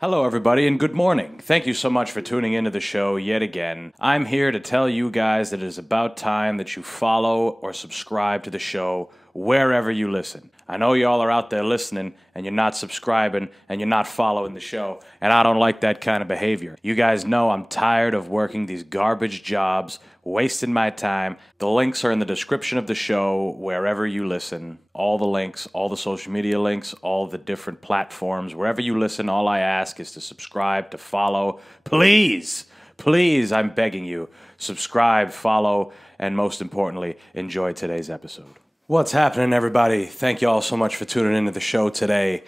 Hello, everybody, and good morning. Thank you so much for tuning into the show yet again. I'm here to tell you guys that it is about time that you follow or subscribe to the show wherever you listen. I know y'all are out there listening, and you're not subscribing, and you're not following the show, and I don't like that kind of behavior. You guys know I'm tired of working these garbage jobs, wasting my time. The links are in the description of the show wherever you listen. All the links, all the social media links, all the different platforms. Wherever you listen, all I ask is to subscribe, to follow. Please, please, I'm begging you, subscribe, follow, and most importantly, enjoy today's episode. What's happening, everybody? Thank you all so much for tuning into the show today.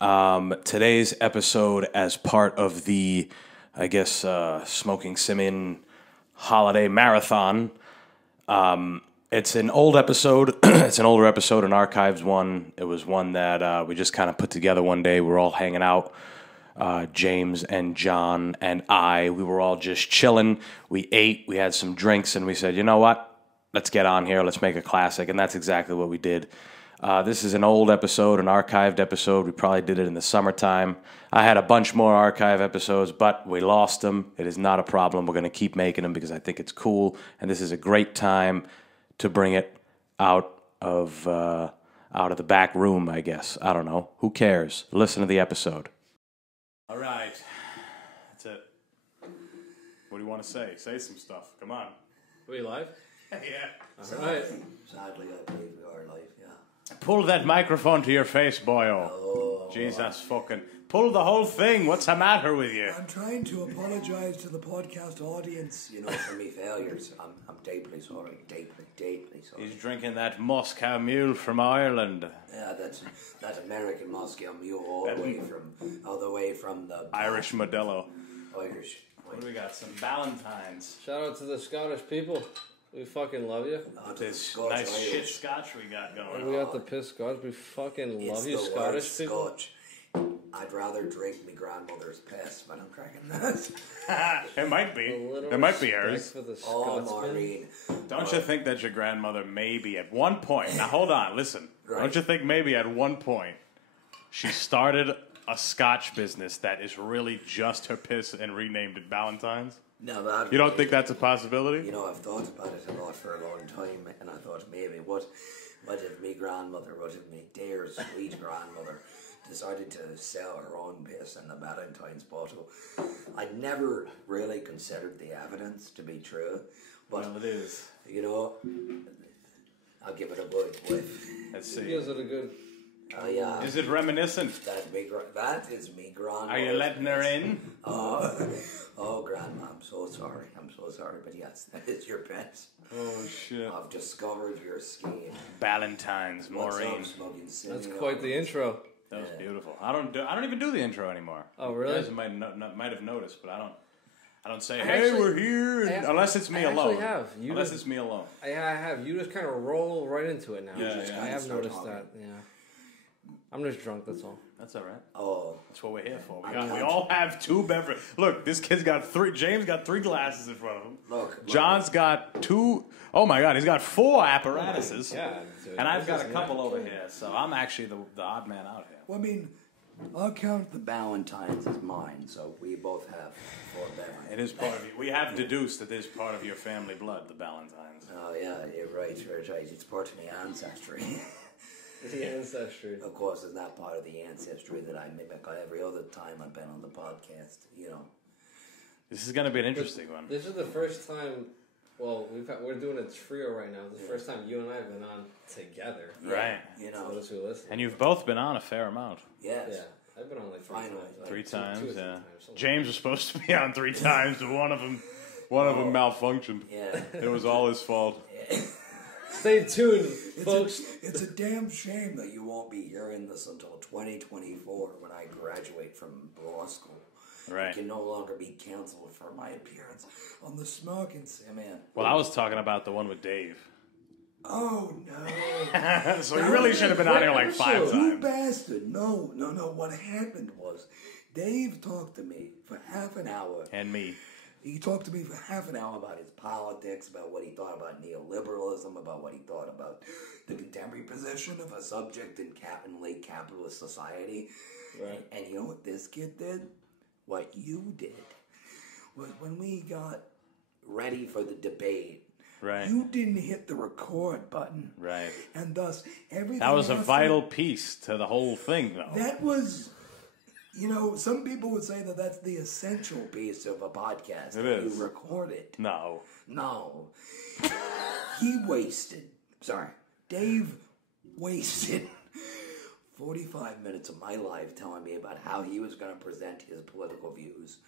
Today's episode as part of the, Smoking Simian holiday marathon. It's an old episode. It's an older episode, an archives one. It was one that we just kind of put together one day. We were all hanging out. James and John and we were all just chilling. We ate, we had some drinks, and we said, you know what? Let's get on here. Let's make a classic. And that's exactly what we did. This is an old episode, an archived episode. We probably did it in the summertime. I had a bunch more archive episodes, but we lost them. It is not a problem. We're going to keep making them because I think it's cool. And this is a great time to bring it out of the back room, I guess. I don't know. Who cares? Listen to the episode. All right. That's it. What do you want to say? Say some stuff. Come on. Are we live? Yeah. All right. Sadly, I believe we are live, yeah. Pull that microphone to your face, boyo. Oh, Jesus fucking. Pull the whole thing. What's the matter with you? I'm trying to apologise to the podcast audience, for me failures. I'm deeply sorry, deeply sorry. He's drinking that Moscow Mule from Ireland. Yeah, that's American Moscow Mule all the way from the Irish Modelo. Irish. What do we got? Some Valentines. Shout out to the Scottish people. We fucking love you. This nice shit scotch we got going. We got the piss Scotch. We fucking love you, the Scottish worst people. Scotch. I'd rather drink my grandmother's piss when I'm drinking this. It might be. It might be ours. Oh, Maureen. Don't you think that your grandmother maybe at one point... Now, hold on. Listen. Right. Don't you think maybe at one point she started a scotch business that is really just her piss and renamed it Valentine's? No, you don't think that's a possibility? I've thought about it a lot for a long time, and I thought maybe what if my grandmother, what if my dear sweet grandmother decided to sell her own piss in the Valentine's bottle? I never really considered the evidence to be true, but well, it is. I'll give it a good whiff. Let's see. Gives it a good. Oh yeah. Is it reminiscent? That is me grandma. Are you letting her in? Oh, grandma, I'm so sorry. But yes, that is your piss. Oh shit! I've discovered your scheme. Valentine's, Maureen. That's quite the intro. That was beautiful. I don't even do the intro anymore. Oh really? You guys might have noticed, but I don't say, "Hey, we're here," unless it's me alone. Unless it's me alone. I have. You just kind of roll right into it now. Yeah. I have noticed that. Yeah. I'm just drunk. That's all. That's all right. Oh, that's what we're here for. We all have two beverages. Look, this kid's got three. James got 3 glasses in front of him. Look. John's got 2. Oh my God, he's got 4 apparatuses. Yeah. And I've got a couple over here, so I'm actually the odd man out here. Well, I mean, I'll count the Valentines as mine, so we both have 4 Valentines. It is part of you. We have deduced that it is part of your family blood, the Valentines. Oh yeah, you're right. It's part of my ancestry. The ancestry. Of course, it's not part of the ancestry that I mimic every other time I've been on the podcast. This is going to be an interesting one. This is the first time. Well, we're doing a trio right now. It's the first time you and I have been on together. Right. For those who listen. And you've both been on a fair amount. Yes. Yeah. I've been on like 3 times. Like 3 times, two yeah. times, James was supposed to be on 3 times, but one of them malfunctioned. Yeah. It was all his fault. Stay tuned, folks. It's a damn shame that you won't be hearing this until 2024 when I graduate from law school. Right. I can no longer be canceled for my appearance on the Smoking Simian. Well, I was talking about the one with Dave. Oh, no. So you really should have been on here like 5 times. You bastard. No. What happened was Dave talked to me for half an hour. And me. He talked to me for half an hour about his politics, about what he thought about neoliberalism, about what he thought about the contemporary position of a subject in late capitalist society. Right. And you know what this kid did? what you did was when we got ready for the debate, Right. you didn't hit the record button. Right. And thus, everything... That was a after- vital piece to the whole thing, though. That was... some people would say that that's the essential piece of a podcast. It that is. You record it. No. No. Dave wasted 45 minutes of my life telling me about how he was going to present his political views.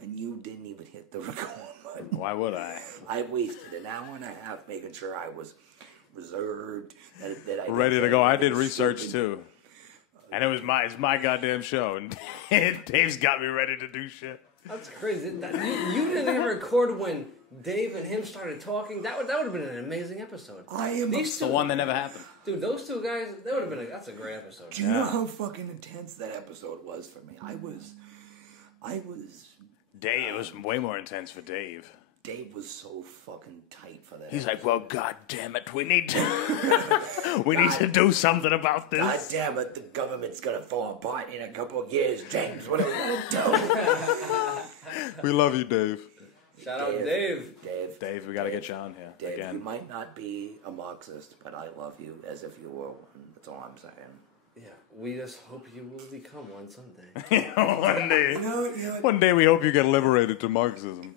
And you didn't even hit the record button. Why would I? I wasted an hour and a half making sure I was reserved. That I Ready to go. I did research, stupid. too. And it's my goddamn show. And Dave's got me ready to do shit. That's crazy. You didn't even record when Dave and him started talking. That would have been an amazing episode. It's the one that never happened. Dude, those two guys, that would have been that's a great episode. Do you know how fucking intense that episode was for me? I was... Dave, it was way more intense for Dave. Dave was so fucking tight for that. He's like, well, god damn it, we need to do something about this. God damn it, the government's gonna fall apart in a couple of years. James, what are we gonna do? We love you, Dave. Shout out Dave. Dave, we got to get you on here Dave, again. you might not be a Marxist, but I love you as if you were one. That's all I'm saying. Yeah, we just hope you will become one someday. One day. One day we hope you get liberated to Marxism.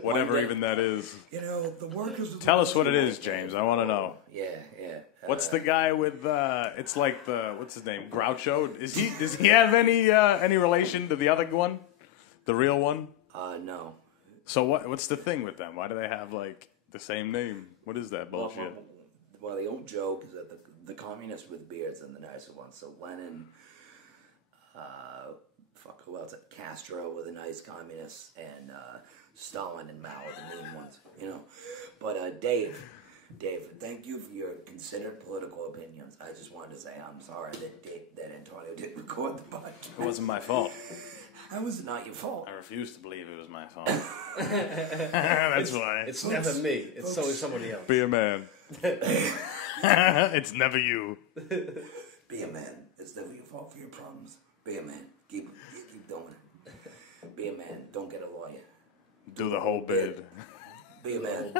Whatever even that is. The workers... Tell us what it is, James. I want to know. Yeah. What's the guy with, it's like what's his name? Groucho? Does he have any relation to the other one? The real one? No. So what's the thing with them? Why do they have, like, the same name? What is that bullshit? Well, the old joke is that the communists with beards are the nicer ones. So Lenin, who else? Castro were the nice communists, and Stalin and Mao are the mean ones, But Dave, thank you for your considered political opinions. I just wanted to say I'm sorry that Antonio didn't record the podcast. It wasn't my fault. How was it not your fault? I refuse to believe it was my fault. That's why. It's never me. It's always somebody else. Be a man. It's never you. Be a man. It's never your fault for your problems. Be a man. Keep doing it. Be a man. Don't get a lawyer. Do the whole bid. Be a man.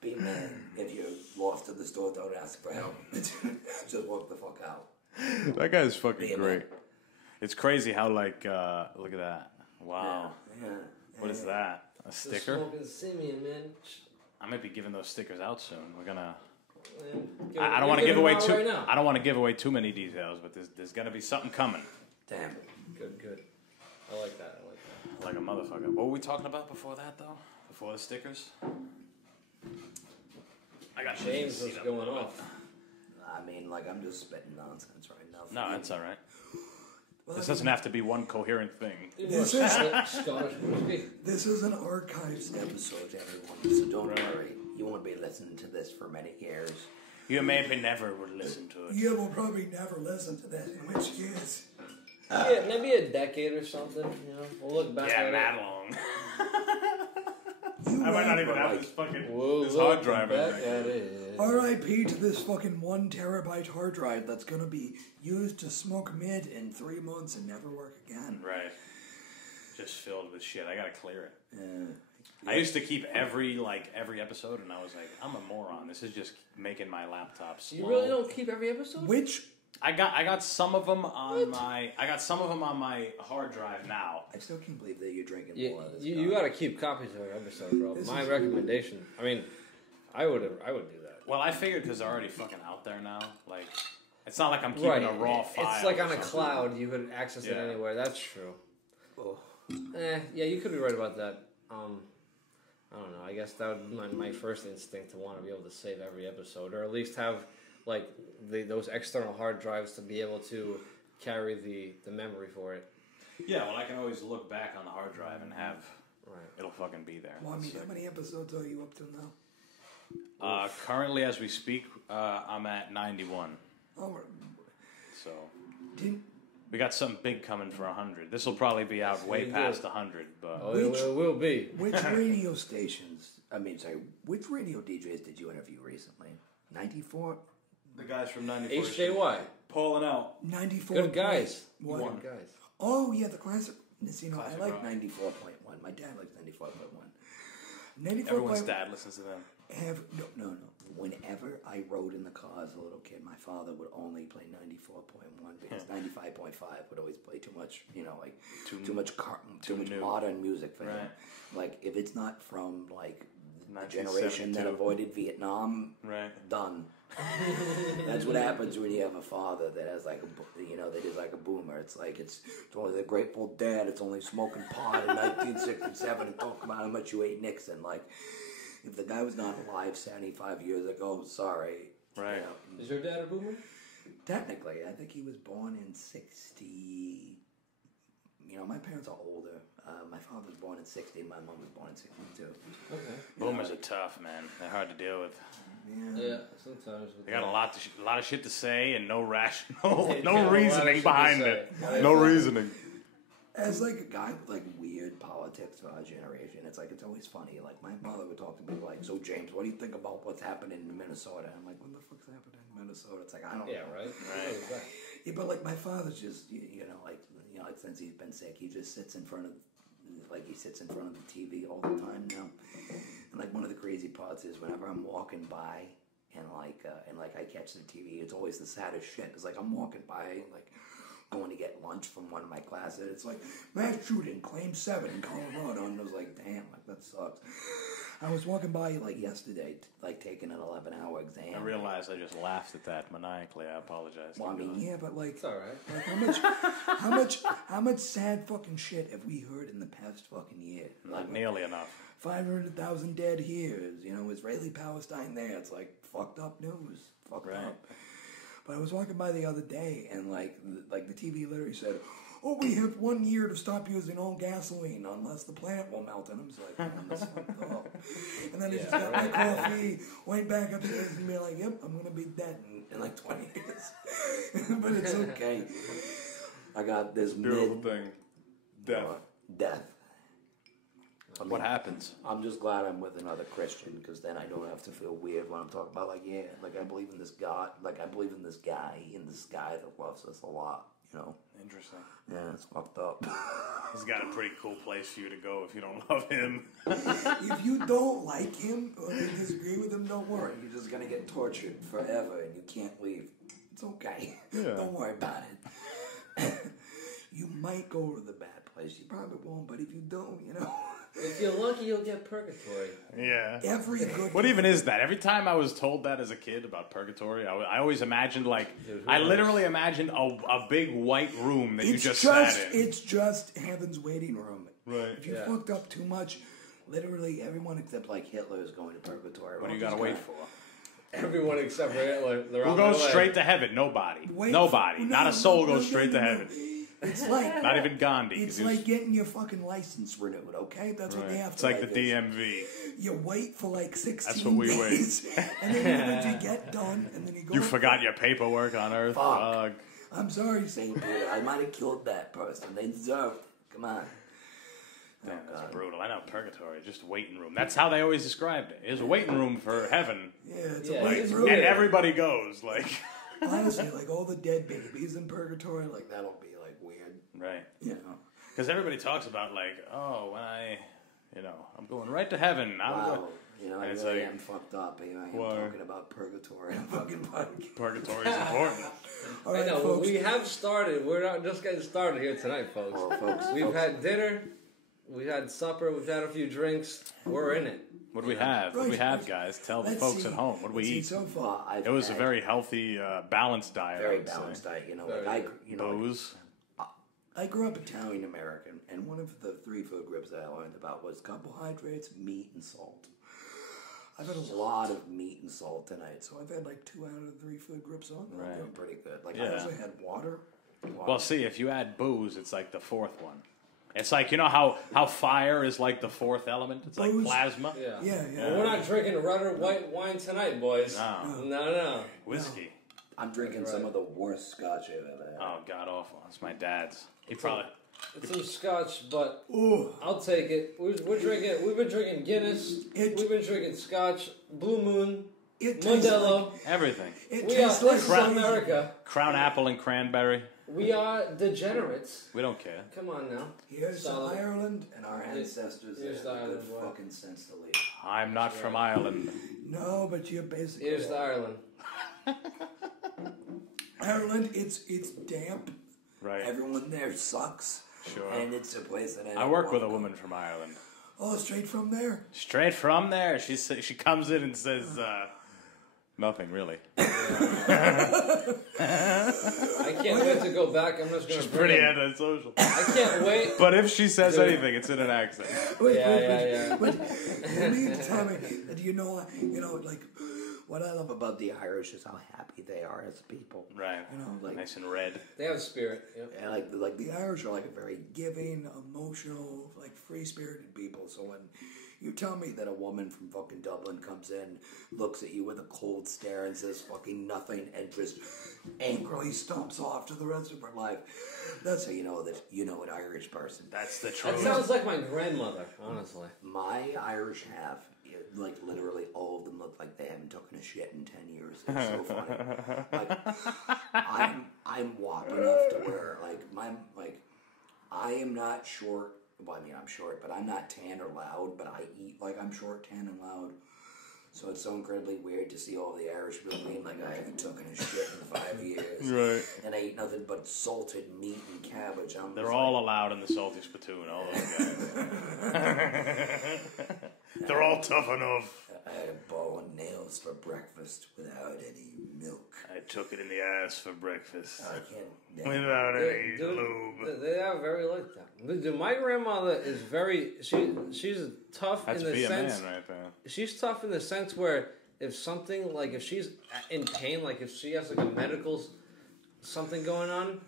Be a man. If you're lost at the store, don't ask for help. Just walk the fuck out. That guy's fucking Be a great. man. It's crazy how, like, look at that. Wow. Yeah. What is that? A sticker? Smoking Simian, man. I might be giving those stickers out soon. We're gonna. Man, I don't want to give away too. Right now. I don't want to give away too many details, but there's gonna be something coming. Damn. Good. I like that. Like a motherfucker. What were we talking about before that, though? Before the stickers? I got James was going off. I mean, I'm just spitting nonsense right now. No, that's all right. This doesn't have to be one coherent thing. This is an archives episode, everyone, so don't worry. You won't be listening to this for many years. You maybe never would listen to it. You will probably never listen to this, in which case... yeah, maybe a decade or something, We'll look back at it. Yeah, that long. I might not even have this fucking this hard drive. R.I.P. to this fucking 1 terabyte hard drive that's gonna be used to smoke mid in 3 months and never work again. Right. Just filled with shit. I gotta clear it. Yeah. I used to keep every episode, and I was like, I'm a moron. This is just making my laptop slow. You really don't keep every episode? Which... I got some of them on my hard drive now. I still can't believe that you're drinking more of this. You got to keep copies of every episode, bro. My recommendation. I mean, I would do that. Well, I figured because they're already fucking out there now. Like, it's not like I'm keeping a raw file. It's like on a cloud. You could access it anywhere. That's true. Oh. Yeah, you could be right about that. I don't know. I guess that would be my first instinct to want to be able to save every episode, or at least have those external hard drives to be able to carry the memory for it. Yeah, well, I can always look back on the hard drive and have it'll fucking be there. Well, I mean, how many episodes are you up to now? Currently, as we speak, I'm at 91. Oh, so we got something big coming for 100. This will probably be out way past 100, but it will be. Which radio stations? Which radio DJs did you interview recently? 94. The guys from 94. HJY. Paul and Al. 94. Good guys. What? Good guys. Oh yeah, the classic. You know, Classic I like rock. 94.1. My dad likes 94.1. Everyone's 94.1. dad listens to them. No. Whenever I rode in the car as a little kid, my father would only play 94.1 because 95.5 would always play too much, you know, like too much new. modern music for him. Right. Like if it's not from like the 1972. generation that avoided Vietnam, Right. done. That's what happens when you have a father that has like that is like a boomer. It's like it's only the Grateful Dead. It's only smoking pot in 1967 and talking about how much you ate Nixon. Like if the guy was not alive 75 years ago, sorry. Right. You know, Is your dad a boomer? technically, I think he was born in 60. You know, my parents are older. My father was born in 60. My mom was born in 62. Okay. Boomers are tough, man. They're hard to deal with. Yeah, sometimes. They got a lot of shit to say and no rational, They got a no lot of reasoning shit to behind say. it. Yeah. No reasoning. As like a guy with like weird politics for our generation, it's like it's always funny. Like my mother would talk to me like, "So James, what do you think about what's happening in Minnesota?" I'm like, "What the fuck's happening in Minnesota?" It's like I don't. Yeah, know. right. Right. Yeah, but like my father's just like since he's been sick, he just sits in front of the TV all the time now. And like one of the crazy parts is whenever I'm walking by and I catch the TV, it's always the saddest shit. It's like I'm walking by like going to get lunch from one of my classes. It's like mass shooting, claim 7 in Colorado, and I was like, damn, like that sucks. I was walking by like yesterday, like taking an 11-hour exam. I realized I just laughed at that maniacally. I apologize. Well, I mean, yeah, but like, It's all right. like how much sad fucking shit have we heard in the past fucking year? Not nearly enough. 500,000 dead here. Israeli Palestine there. It's like fucked up news. Fucked Right. up. But I was walking by the other day, and like the TV literally said, "Oh, we have 1 year to stop using all gasoline unless the planet will melt." And I'm just like, "Man, that's fucked up." And then I just got my coffee, went back upstairs, and be like, "Yep, I'm gonna be dead in like 20 years." But it's okay. I got this thing. death. What happens? I'm just glad I'm with another Christian because then I don't have to feel weird when I'm talking about I believe in this God, I believe in this guy in the sky that loves us a lot, Interesting. Yeah, it's fucked up. He's got a pretty cool place for you to go if you don't love him. If you don't like him or you disagree with him, don't worry. You're just gonna get tortured forever and you can't leave. It's okay. Yeah. Don't worry about it. You might go to the bad place. You probably won't, but if you don't, If you're lucky, you'll get purgatory. Yeah. every good What even is that? Every time I was told that as a kid about purgatory, I always imagined I literally imagined a big white room that you just sat in. It's just heaven's waiting room. Right. If you fucked up too much, literally everyone except like Hitler is going to purgatory. What do you gotta wait for? Everyone except for Hitler. Who goes straight to heaven? Nobody. Nobody. Not a soul goes straight to heaven. It's like Not even Gandhi. It's like getting your fucking license renewed, okay? That's what they have It's to like the DMV. You wait for like 16 That's what we days, and then you get done, and then you go. You forgot your paperwork on Earth. Fuck. I'm sorry, St. Peter. I might have killed that person. They deserve it. Come on. Damn, that's brutal. I know, purgatory, just a waiting room. That's how they always described it. It's a waiting room for heaven. Yeah, it's Yeah, a waiting it's room. And everybody goes, Honestly, like all the dead babies in purgatory, like that'll be like weird. Right. Because everybody talks about when I'm going right to heaven. wow, I it's really like, am fucked up. I am why? talking about purgatory and fucking podcast. Purgatory is important. All I right, know, folks. we have started. We're not just getting started here tonight, folks. Well, folks, We've had dinner, we've had supper, we've had a few drinks. We're in it. What do we have? What do we have, guys? Tell the Let's folks see. at home. What do we Let's see, eat? So far, It was a very healthy, balanced diet. very I would balanced say. diet. Booze. I grew up Italian American, and one of the 3 food groups that I learned about was carbohydrates, meat, and salt. I've had a lot of meat and salt tonight, so I've had like 2 out of the 3 food groups on. Right. I'm doing pretty good. I Yeah. also had water. Well, see, if you add booze, it's like the 4th one. It's like, how fire is like the 4th element? It's like Booze? plasma. Yeah. Yeah. Well, we're not drinking red or white wine tonight, boys. No. Whiskey. I'm drinking some of the worst scotch I've ever had. Oh, god awful. It's my dad's. He probably... It's some scotch, but Ooh. I'll take it. We're drinking. We've been drinking Guinness. We've been drinking scotch, Blue Moon. It tastes Modelo. Everything. It We are, tastes this is like America. Crown apple and cranberry. We are degenerates. We don't care. Come on now. Here's to Solid. Ireland and our ancestors. Here's That the have good Ireland boy. fucking sense to leave. I'm not from Ireland. No, but you're basically Here's the Ireland. Ireland. It's damp. Right. Everyone there sucks. Sure. And it's a place that I work with a woman from Ireland. Oh, straight from there. Straight from there. She comes in and says, nothing really. I can't wait to go back. I'm just going to Pretty antisocial. I can't wait. But if she says anything, it's in an accent. Yeah. But you need to tell me that you know, like, what I love about the Irish is how happy they are as people. Right. You know, like, Nice and red. They have spirit. Yep. and like the Irish are like a very giving, emotional, like free-spirited people. So when you tell me that a woman from fucking Dublin comes in, looks at you with a cold stare and says fucking nothing and just angrily stomps off to the rest of her life, that's how you know that you know an Irish person. That's the That truth. sounds like my grandmother, honestly. My Irish half, like literally all of them look like they haven't taken a shit in 10 years. It's so funny. Like, I'm wop enough to where I am not short. Well, I mean I'm short, but I'm not tan or loud. But I eat like I'm short, tan, and loud. So it's so incredibly weird to see all the Irish people being like, I haven't taken a shit in 5 years. Right. And I eat nothing but salted meat and cabbage. They're all allowed in the salty spittoon, all those guys. They're all tough enough. I had a ball of nails for breakfast without any milk. I took it in the ass for breakfast. I can't. Without any Dude, lube. they are very like that. Dude, my grandmother is very. She's tough That's in the be a sense. man right there. She's tough in the sense where if something like if she's in pain, like if she has like a medical something going on,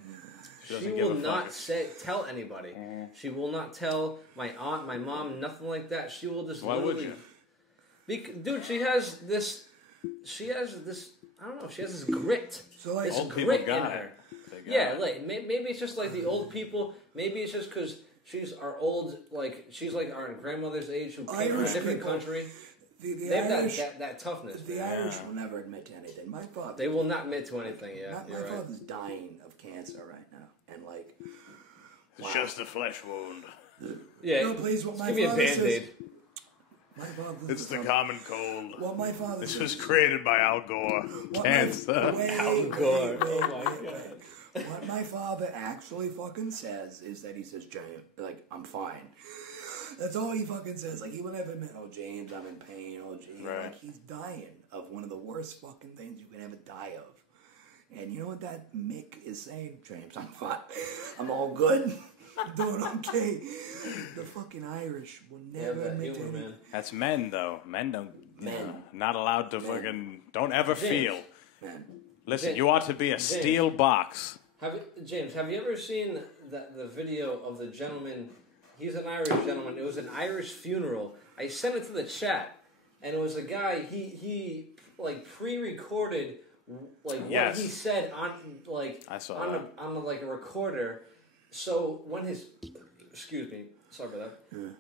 she doesn't will give a not fuck. tell anybody. She will not tell my aunt, my mom, nothing like that. She will just Why would literally. you? Dude, she has this. I don't know. She has this grit. So like, This Old people grit in got her. it. They got Yeah, it. like maybe it's just like the old people. Maybe it's just because she's our old, like she's like our grandmother's age who came from a Irish different people, country. the They have Irish, that toughness. the man. Irish will never admit to anything. My father, They will not admit to anything. Yeah, my you're right. father's dying of cancer right now, and like, It's just a flesh wound. Yeah, no, please, what just my give me a father Band-Aid. says. My father, It's the common cold. What my father This says. was created by Al Gore. What Cancer. My, Al Gore. Oh my God. What my father actually fucking says is that he says, James, like, I'm fine. That's all he fucking says. Like, he will never admit, oh, James, I'm in pain. Oh, James. Right. Like, he's dying of one of the worst fucking things you can ever die of. And you know what that Mick is saying? James, I'm fine. I'm all good. I'm doing okay. The fucking Irish will Yeah, never that admit to humor, anything. man. That's men, though. Men don't. Men. Not allowed to fucking. Don't ever James. feel. Man. Listen, James. you ought to be a steel box. James, have you ever seen the video of the gentleman? He's an Irish gentleman. It was an Irish funeral. I sent it to the chat, and it was a guy. He like pre-recorded like Yes. what he said on like I saw on that. like a recorder. So when his excuse me, sorry about that.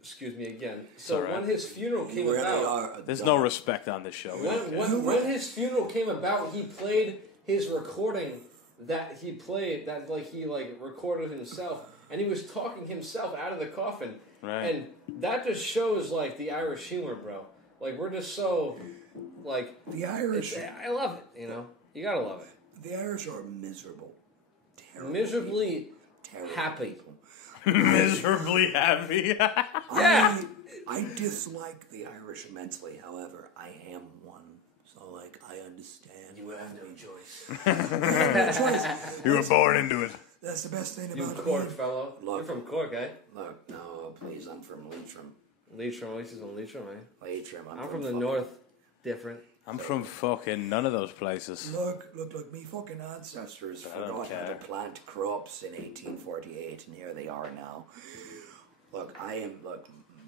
Excuse me again. So all right. when his funeral came You really about, are a There's dog. no respect on this show. when his funeral came about, he played his recording that he played that he recorded himself, and he was talking himself out of the coffin, Right. and that just shows like the Irish humor, bro. Like we're just so like The Irish. I love it. You know, you gotta love it. The Irish are miserable. Terrible Miserably Terrible happy. people. Miserably happy. Yeah. I dislike the Irish immensely. However, I am one, so like I understand. You have no choice. You were born into it. That's the best thing You about Cork being- fellow. Look. You're from Cork, eh? Look, no, please, I'm from Leitrim. Leitrim. Oasis on Leitrim, eh? Leitrim. I'm from the fucking- north. Different. I'm from fucking none of those places. Look, me fucking ancestors I don't forgot how to care. plant crops in 1848, and here they are now. Look,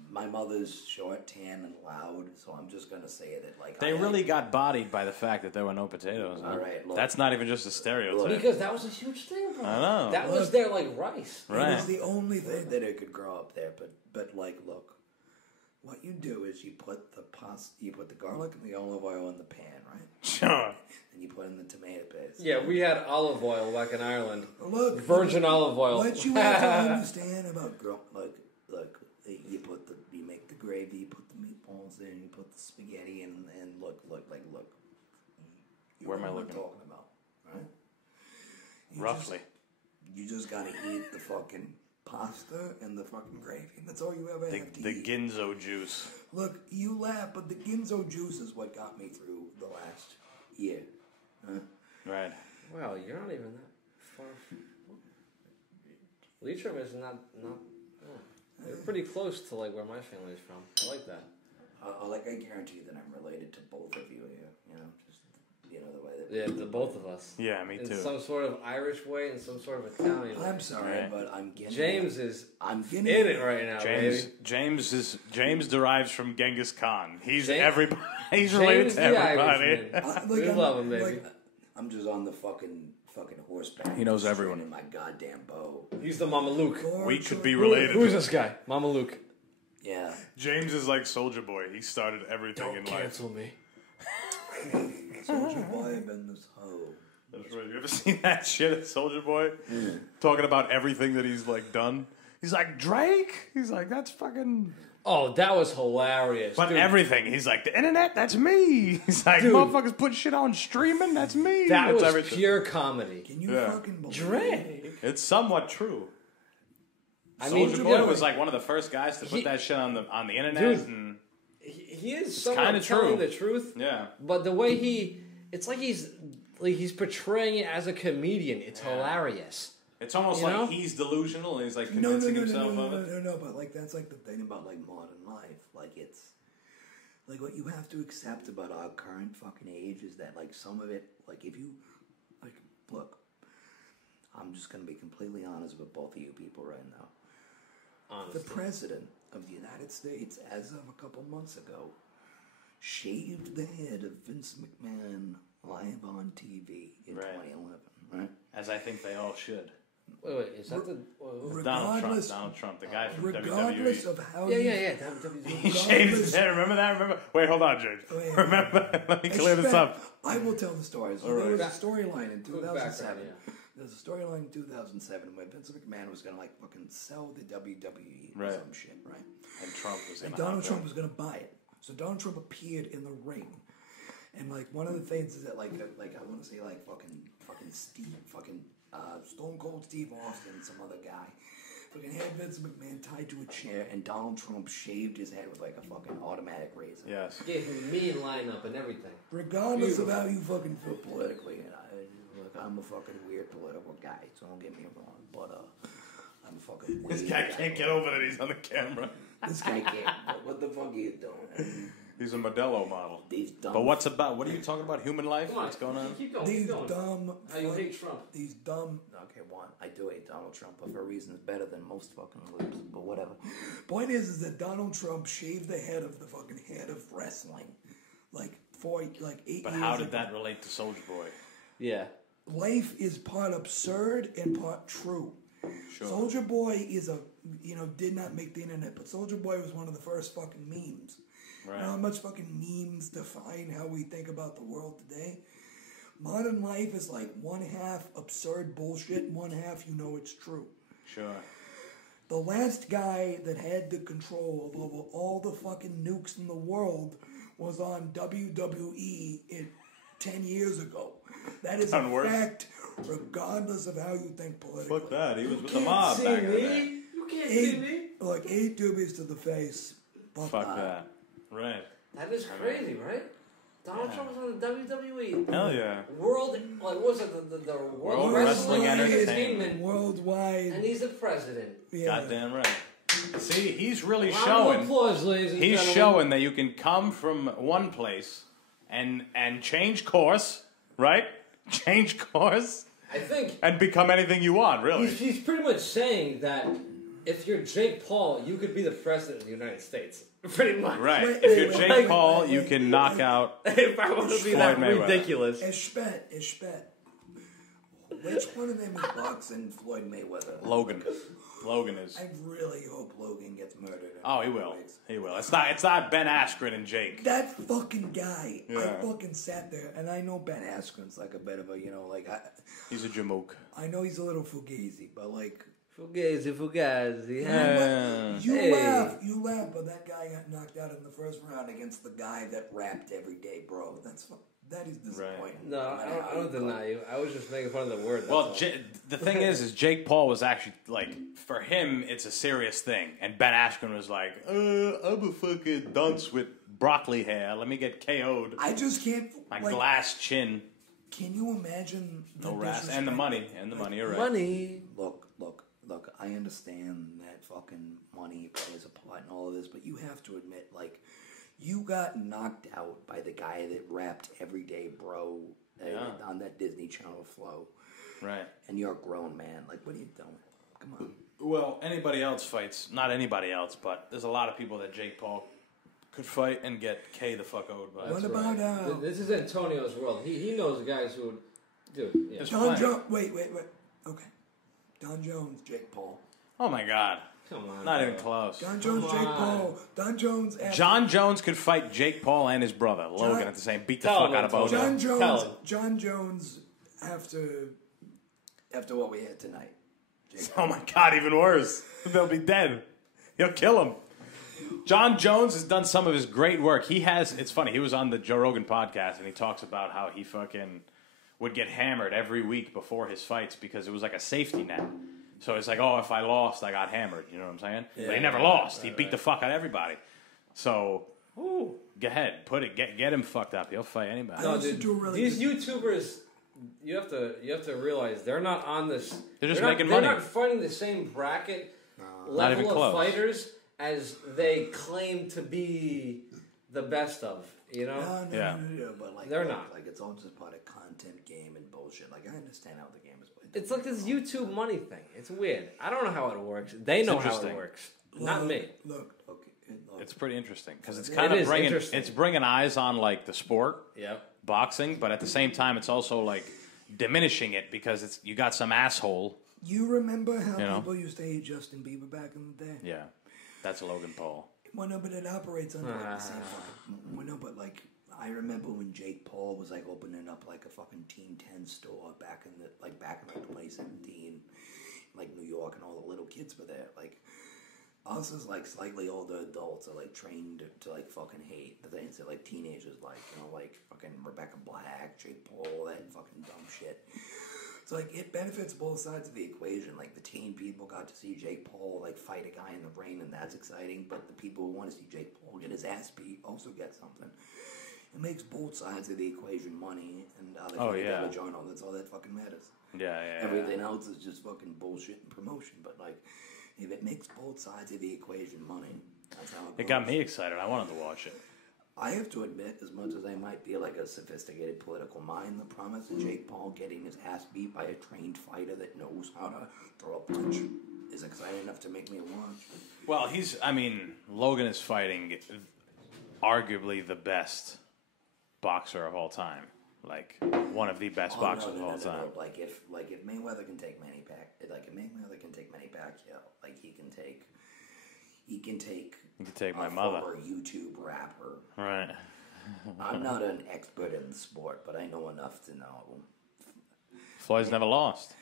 my mother's short, tan, and loud, so I'm just gonna say that, like, They really got bodied by the fact that there were no potatoes. Huh? All right, look. That's not even just a stereotype. Because that was a huge thing, bro. I know. That was their like rice. It Right. was the only thing that it could grow up there, but like, look, what you do is you put the garlic and the olive oil in the pan, right? Sure. And you put in the tomato paste. Yeah, we had olive oil back in Ireland. Look, Virgin olive oil. What you have to understand about you make the gravy, you put the meatballs in, you put the spaghetti in, and look. Where am I know what looking? I'm talking about, right? Roughly. You just gotta eat the fucking pasta and the fucking gravy. That's all you ever have to The eat. ginzo juice. Look, you laugh, but the ginzo juice is what got me through the last year. Huh? Right. Wow, you're not even that far. Leitrim is not. You're pretty close to like where my family's from. I like that. I guarantee that I'm related to both of you here. You know, just the way that. Yeah, the both of us. Yeah, me In too. some sort of Irish way and some sort of Italian way. I'm sorry, Right. but I'm getting. James is I'm getting in it right now, baby. James derives from Genghis Khan. He's James- everybody. He's related to the everybody. Irishman. We love him, baby. I'm just on the fucking horseback. He knows just everyone. training my goddamn bow. He's the Mama Luke. We could be related. Who's this guy? Mama Luke. Yeah. James is like Soldier Boy. He started everything in life. me. Soldier boy, I've been this hoe. That's right. You ever seen that shit at Soldier Boy? Talking about everything that he's like done. He's like, Drake? He's like, that's fucking... Oh, that was hilarious. But dude. everything. He's like, the internet, that's me. He's like, Dude. motherfuckers put shit on streaming, that's me. That That's was everything. pure comedy. Can you Yeah. fucking believe Drake. It's somewhat true. I mean, Soldier yeah, Boy was like one of the first guys to put that shit on the internet. Dude. And he is somewhat kinda telling true. the truth. yeah. But the way it's like he's portraying it as a comedian. It's hilarious. It's almost You like know? he's delusional and he's like No, convincing himself of it. no, but like that's like the thing about like modern life. Like it's like what you have to accept about our current fucking age is that like some of it, like if you like look, I'm just gonna be completely honest with both of you people right now. Honestly. The president of the United States, as of a couple months ago, shaved the head of Vince McMahon live on TV in Right. 2011, right? As I think they all should. Wait, is that the? Regardless, Donald Trump, the guy from regardless WWE. of how Yeah, you, yeah, yeah. He shaved his head. Remember that? Wait, hold on, James. Wait. Remember? Let me clear this up. I will tell the story. So All there was right. a storyline in Quick 2007. background, yeah. There was a storyline in 2007 where Vince McMahon was gonna like fucking sell the WWE or Right. some shit, right? And Trump was in And the Donald hot Trump tub. was gonna buy it. So Donald Trump appeared in the ring, and like one of the things is that like I want to say like fucking Steve, Stone Cold Steve Austin, some other guy, fucking had Vince McMahon tied to a chair, and Donald Trump shaved his head with like a fucking automatic razor. Yes. Gave him mean lineup and everything. Regardless of how you fucking feel politically, and I'm a fucking weird political guy, so don't get me wrong, but I'm a fucking weird This guy can't get over that he's on the camera. This guy can't. What the fuck are you doing? He's a Modelo model. These dumb. But what are you talking about? Human life? Come on, What's going on? Keep going. These Keep going. dumb. How you fuck- hate Trump? These dumb. Okay, one. I do hate Donald Trump, but for reasons better than most fucking losers. But whatever. Point is that Donald Trump shaved the head of the fucking head of wrestling, like 8 But years how did ago. that relate to Soldier Boy? Yeah. Life is part absurd and part true. Sure. Soldier Boy is did not make the internet, but Soldier Boy was one of the first fucking memes. Right. You know how much fucking memes define how we think about the world today? Modern life is like one half absurd bullshit, and one half it's true. Sure. The last guy that had the control over all the fucking nukes in the world was on WWE 10 years ago. That is Done a worse. fact, regardless of how you think politically. Fuck that. He was with the can't mob see back in the Me? day. You can't see me. Eight doobies to the face. Fuck that. Right. That is crazy, right? Donald Trump was on the WWE. Hell yeah. World, what was it? The World Wrestling Wrestling Entertainment. Entertainment. Worldwide. And he's the president. Yeah. Goddamn right. See, he's really Round of showing. applause, ladies and He's gentlemen. showing that you can come from one place and change course, right? Change course I think and become anything you want, really. he's pretty much saying that if you're Jake Paul, you could be the president of the United States. Pretty much. Right. Wait, If you're wait, Jake wait, Paul, wait, you wait, can wait, knock wait. out. If I want to be that Floyd Mayweather. ridiculous. Espet. Which one of them is boxing Floyd Mayweather? Logan. Logan is. I really hope Logan gets murdered. Oh, he will. He will. It's not Ben Askren and Jake. That fucking guy. Yeah. I fucking sat there, and I know Ben Askren's like a bit of a, He's a jamook. I know he's a little fugazi, but like... Fugazi. Yeah. You laugh, but that guy got knocked out in the first round against the guy that rapped every day, bro. That is disappointing. No, I don't deny you. I was just making fun of the word. Well, the thing is Jake Paul was actually, like, for him, it's a serious thing. And Ben Askren was like, I'm a fucking dunce with broccoli hair. Let me get KO'd. I just can't... My glass chin. Can you imagine the disrespect? And the money. And the money, you're right. Money. Look, I understand that fucking money plays a part in all of this, but you have to admit, like, you got knocked out by the guy that rapped Everyday Bro on that Disney Channel flow. Right. And you're a grown man. Like, what are you doing? Come on. Well, anybody else fights. Not anybody else, but there's a lot of people that Jake Paul could fight and get K the fuck owed by. What about... This is Antonio's world. He knows guys who would... Dude, yeah. Don Jones... Wait. Okay. Don Jones, Jake Paul. Oh, my God. Come on. Not even close. Don Jones, Jake Paul. Don Jones... John Jones could fight Jake Paul and his brother, Logan, at the same. Beat the fuck out of both of them. John Jones, after what we had tonight. Oh, my God, even worse. They'll be dead. He'll kill him. John Jones has done some of his great work. It's funny, he was on the Joe Rogan podcast, and he talks about how he fucking would get hammered every week before his fights because it was like a safety net. So it's like, oh, if I lost, I got hammered. You know what I'm saying? Yeah, but he never lost. He beat the fuck out of everybody. So, go ahead. Get him fucked up. He'll fight anybody. No, dude, these YouTubers, you have to realize they're not on this. They're just making money. They're not fighting the same bracket level of fighters as they claim to be the best of. You know? No, but like, they're not. Like, it's all just part of content game and bullshit. Like, I understand how the game is played. It's like this YouTube money thing. It's weird. I don't know how it works. They know how it works. Not me. Look. It's pretty interesting because it's kind of bringing eyes on like the sport, boxing, but at the same time it's also like diminishing it because you got some asshole. You remember how people used to hate Justin Bieber back in the day? Yeah, that's Logan Paul. Well, no, but it operates under the same vibe. Well, no, but like I remember when Jake Paul was like opening up like a fucking Team 10 store back in 2017, like New York, and all the little kids were there. Like us as like slightly older adults are like trained to like fucking hate the things that like teenagers like, like fucking Rebecca Black, Jake Paul, that fucking dumb shit. So like it benefits both sides of the equation. Like the teen people got to see Jake Paul like fight a guy in the ring, and that's exciting. But the people who want to see Jake Paul get his ass beat also get something. It makes both sides of the equation money, and that's all that fucking matters. Everything else is just fucking bullshit and promotion. But like, if it makes both sides of the equation money, that's how it goes. It got me excited. I wanted to watch it. I have to admit, as much as I might be like a sophisticated political mind, the promise of Jake Paul getting his ass beat by a trained fighter that knows how to throw a punch is exciting enough to make me watch. Well, Logan is fighting arguably the best boxer of all time. Like, one of the best boxers of all time. No. Like if Mayweather can take Manny Pacquiao, like he can take my mother. Former YouTube rapper. Right. I'm not an expert in the sport, but I know enough to know. Floyd's never lost.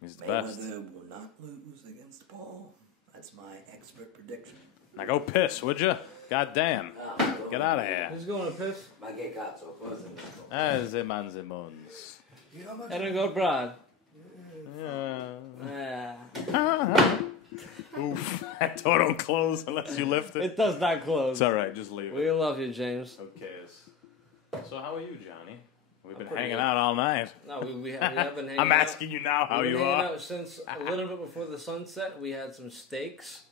He's the best. Mayweather will not lose against Paul. That's my expert prediction. Now go piss, would you? God damn. Get out of here. Who's going to piss? My gay cazzo. The Mann Simons. And I go Brad. Oof. That door don't close unless you lift it. It does not close. It's alright, just leave it. We love you, James. Okay. So how are you, Johnny? We've been hanging out all night. No, we have been hanging out. I'm asking you now how you are. We've been hanging out since a little bit before the sunset. We had some steaks,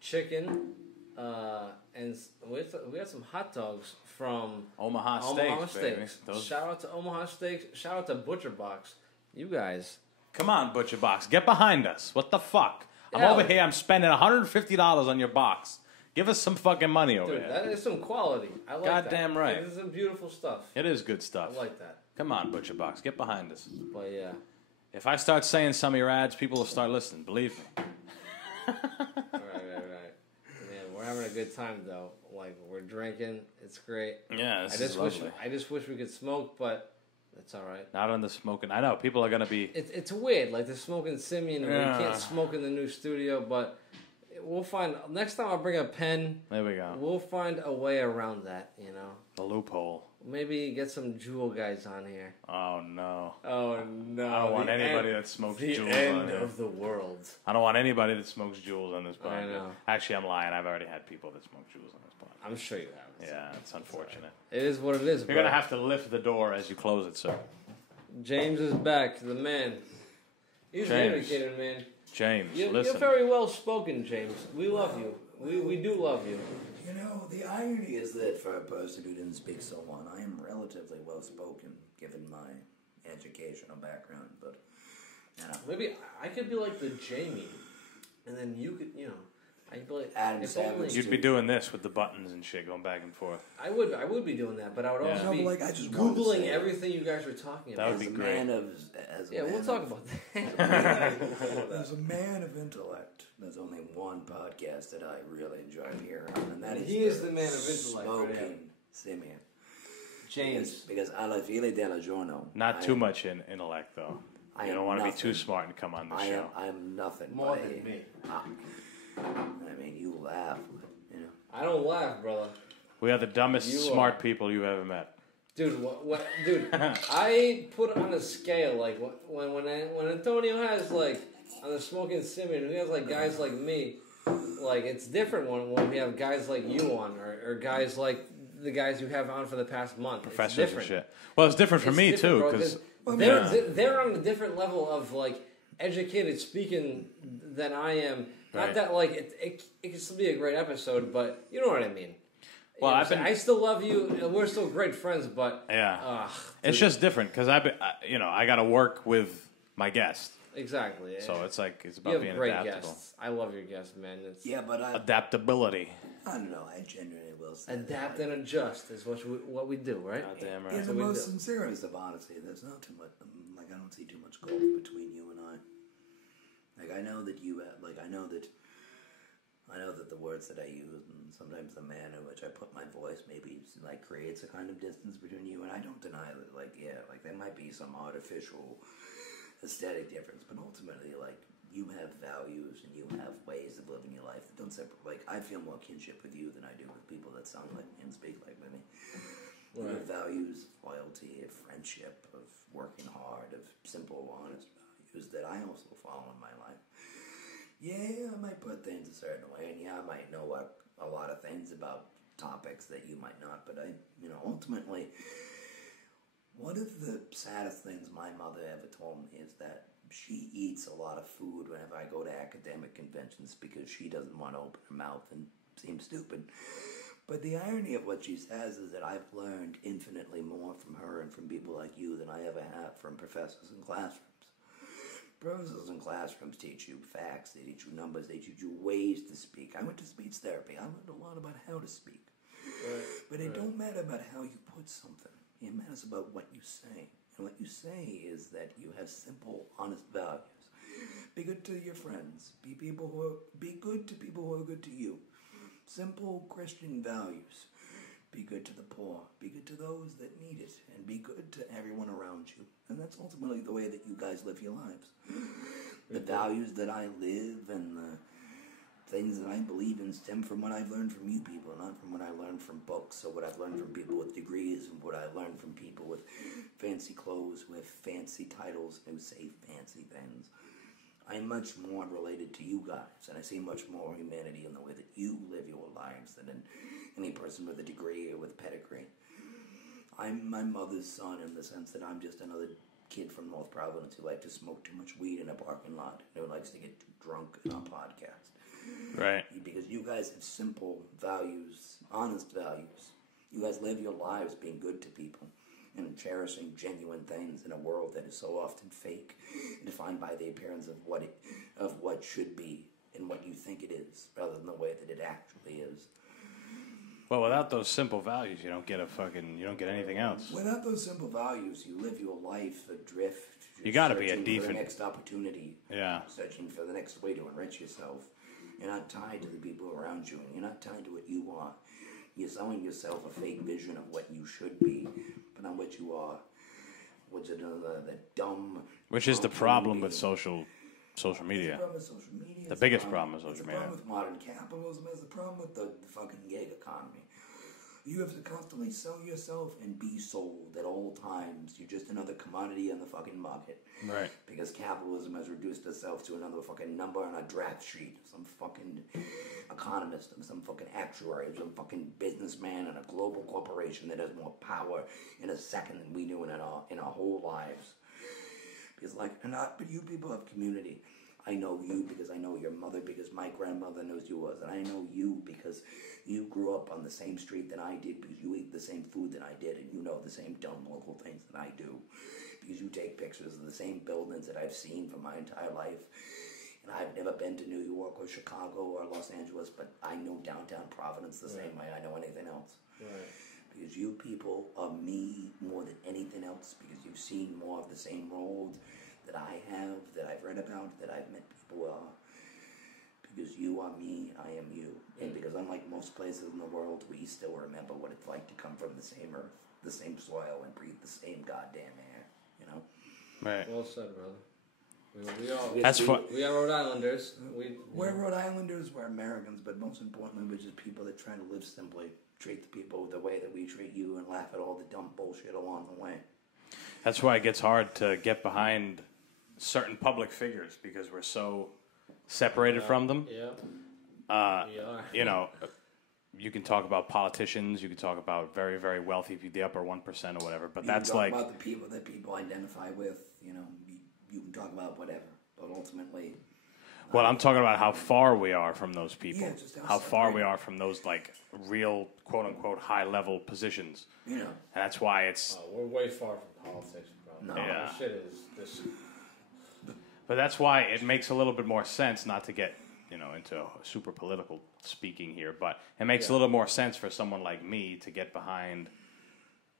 chicken, and we had some hot dogs from Omaha Steaks. Shout out to Omaha Steaks. Shout out to Butcher Box. You guys. Come on, Butcher Box. Get behind us. What the fuck? I'm Yeah, over here. I'm spending $150 on your box. Give us some fucking money over here. That is some quality. I like that. Goddamn right. This is some beautiful stuff. It is good stuff. I like that. Come on, Butcher Box. Get behind us. But yeah. If I start saying some of your ads, people will start listening. Believe me. Right. Man, we're having a good time though. Like we're drinking, it's great. Yeah, I just wish we could smoke, but it's all right. Not on the smoking. I know people are gonna be. It's weird. Like they're smoking Simian, and we can't smoke in the new studio, but we'll find. Next time I bring a pen. There we go. We'll find a way around that. You know. The loophole. Maybe get some Juul guys on here. Oh no. Oh no. I don't want anybody that smokes Juuls on The end here. of the world. I don't want anybody that smokes Juuls on this podcast. I know. Actually, I'm lying. I've already had people that smoke Juuls on this podcast. I'm sure you have. Yeah, it's unfortunate. It is what it is. You're gonna have to lift the door as you close it, sir. James is back, the man. He's an indicator, man. James, You're listen. very well spoken, James. We love you. We do love you. You know, the irony is that for a person who didn't speak so long, I am relatively well spoken given my educational background. But you know, Maybe I could be like the Jamie, and then you could, you know, I could be like Adam if Savage. only- You'd be doing this with the buttons and shit going back and forth. I would be doing that, but I would Yeah. also No, be but, like, I just wanted to googling say- everything you guys were talking That about. would be as a great. man of, as a Yeah, man we'll of, talk about that. As a man of intellect, there's only one podcast that I really enjoy hearing, and that is He is the man of intellect, right Smoking here. Simian. James. Because alla fine della giorno, Not I too am- much in intellect, though. I You am don't want to be too nothing. smart and come on the I show. am nothing. More but than me. I mean, you laugh, but, you know. I don't laugh, brother. We are the dumbest You smart are. people you've ever met. Dude, dude, I put on a scale, like, when Antonio has, like, on the Smoking Simian, he has, like, guys like me, like, it's different when we have guys like you on, or guys like the guys you have on for the past month. Professors it's and different. shit. Well, it's different for It's me, different, too, bro, because... they're on a different level of, like, educated speaking than I am. Right. Not that, like, it can still be a great episode, but you know what I mean. Well, You know, I still love you, and we're still great friends, but... Yeah. It's just different, because I got to work with my guest. Exactly. So it's like, it's You about have being great adaptable. guests. I love your guests, man. It's Yeah, but Adaptability. I don't know. I genuinely will say adapt that, and adjust is what we do, right? Goddamn In right. the we most do. sincerest of honesty, there's not too much. Like, I don't see too much gulf between you and I. Like, I know that you have. Like, I know that the words that I use and sometimes the manner in which I put my voice maybe like creates a kind of distance between you, and I don't deny that. Like, yeah, like there might be some artificial aesthetic difference, but ultimately, like, you have values and you have ways of living your life that don't separate. Like, I feel more kinship with you than I do with people that sound like me and speak like me. You have values of loyalty, of friendship, of working hard, of simple, honest values that I also follow in my life. Yeah, I might put things a certain way, and yeah, I might know a lot of things about topics that you might not, but ultimately, one of the saddest things my mother ever told me is that she eats a lot of food whenever I go to academic conventions because she doesn't want to open her mouth and seem stupid. But the irony of what she says is that I've learned infinitely more from her and from people like you than I ever have from professors in classrooms. Professors in classrooms teach you facts, they teach you numbers, they teach you ways to speak. I went to speech therapy. I learned a lot about how to speak. But it don't matter about how you put something. It matters about what you say. And what you say is that you have simple, honest values. Be good to your friends. Be good to people who are good to you. Simple Christian values. Be good to the poor. Be good to those that need it. And be good to everyone around you. And that's ultimately the way that you guys live your lives. The values that I live and the things that I believe in stem from what I've learned from you people, not from what I learned from books or what I've learned from people with degrees and what I've learned from people with fancy clothes, with fancy titles who say fancy things. I'm much more related to you guys, and I see much more humanity in the way that you live your lives than in any person with a degree or with pedigree. I'm my mother's son in the sense that I'm just another kid from North Providence who likes to smoke too much weed in a parking lot, who likes to get too drunk in a podcast. Right. Because you guys have simple values, honest values. You guys live your lives being good to people and cherishing genuine things in a world that is so often fake, defined by the appearance of what should be and what you think it is, rather than the way that it actually is. Well, without those simple values, you don't get anything else. Without those simple values, you live your life adrift You got to be a searching for decent. the next opportunity. Yeah. Searching for the next way to enrich yourself. You're not tied to the people around you, and you're not tied to what you are. You're selling yourself a fake vision of what you should be, but not what you are. Which is the dumb. Which is the problem with social media. The problem with social media. The biggest problem with social It's the media. problem with modern capitalism. It's the problem with the fucking gig economy. You have to constantly sell yourself and be sold at all times. You're just another commodity in the fucking market. Right. Because capitalism has reduced itself to another fucking number on a draft sheet. Some fucking economist, and some fucking actuary, some fucking businessman in a global corporation that has more power in a second than we do in our whole lives. Because but you people have community. I know you because I know your mother, because my grandmother knows yours, and I know you because you grew up on the same street that I did, because you eat the same food that I did, and you know the same dumb local things that I do, because you take pictures of the same buildings that I've seen for my entire life. And I've never been to New York or Chicago or Los Angeles, but I know downtown Providence the same way I know anything else. Right. Because you people are me more than anything else, because you've seen more of the same road that I have, that I've read about, that I've met people are. Because you are me, I am you. And because unlike most places in the world, we still remember what it's like to come from the same earth, the same soil, and breathe the same goddamn air, you know? Right. Well said, brother. We are Rhode Islanders. We're Rhode Islanders, we're Americans, but most importantly, we're just people that try to live simply, treat the people the way that we treat you, and laugh at all the dumb bullshit along the way. That's why it gets hard to get behind certain public figures, because we're so separated from them. Yeah. We are. You know, you can talk about politicians, you can talk about very, very wealthy, the upper 1% or whatever, but that's like... about the people that people identify with, you know, you can talk about whatever, but ultimately... Well, I'm talking about how far we are from those people. Yeah, just how far we are from those, like, real, quote-unquote, high-level positions. You know. And that's why it's... We're way far from politics, bro. No. Yeah. This shit is this... But that's why it makes a little bit more sense, not to get, you know, into super political speaking here, but it makes a little more sense for someone like me to get behind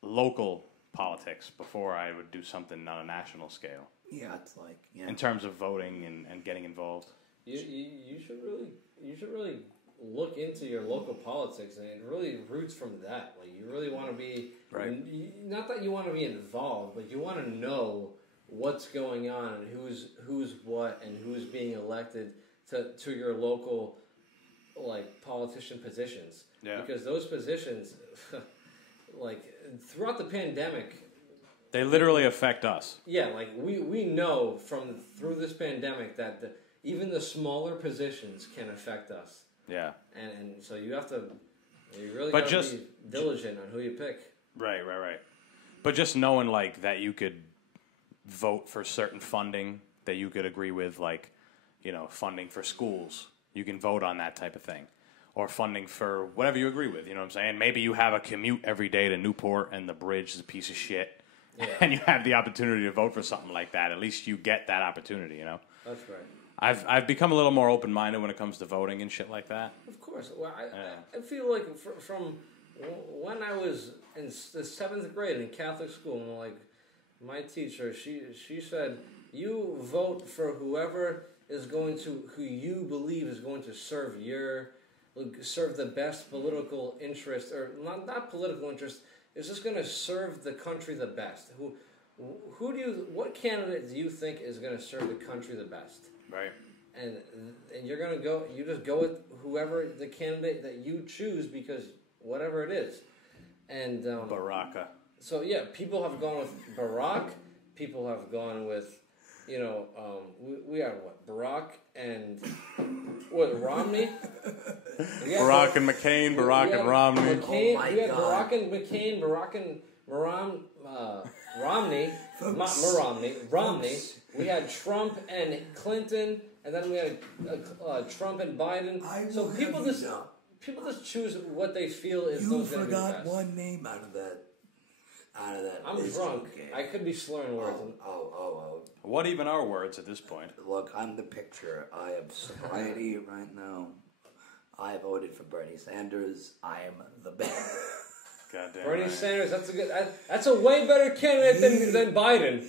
local politics before I would do something on a national scale. Yeah, it's like... Yeah. In terms of voting and getting involved. You should really look into your local politics, and it really roots from that. Like, you really want to be... Right. Not that you want to be involved, but you want to know what's going on and who's what and who's being elected to your local, like, politician positions. Yeah. Because those positions, like, throughout the pandemic... They literally affect us. Yeah, like, we know through this pandemic that even the smaller positions can affect us. Yeah. And so you really But got to just- be diligent on who you pick. Right. But just knowing, like, that you could vote for certain funding that you could agree with, like, you know, funding for schools. You can vote on that type of thing. Or funding for whatever you agree with, you know what I'm saying? Maybe you have a commute every day to Newport and the bridge is a piece of shit. Yeah. And you have the opportunity to vote for something like that. At least you get that opportunity, you know? That's right. I've become a little more open-minded when it comes to voting and shit like that. Of course. Well, I feel like from when I was in the 7th grade in Catholic school, and like my teacher, she said, you vote for whoever who you believe is going to serve the best political interest, or not political interest, is just going to serve the country the best. What candidate do you think is going to serve the country the best? Right. And you're going to you just go with whoever the candidate that you choose, because whatever it is. And Baraka. So yeah, people have gone with Barack. People have gone with, you know, we have what, Barack and what, Romney. Barack and McCain, Barack and Romney. McCain, Oh my we had God. Barack and McCain, Barack and Romney, not Romney. We had Trump and Clinton, and then we had Trump and Biden. So people just choose what they feel is You going to be the forgot best. one name out of that. I'm list, drunk. okay. I could be slurring words. Oh. What even are words at this point? Look, I'm the picture. I have sobriety right now. I voted for Bernie Sanders. I am the best. Goddamn. Bernie right. Sanders, that's a way better candidate than Biden.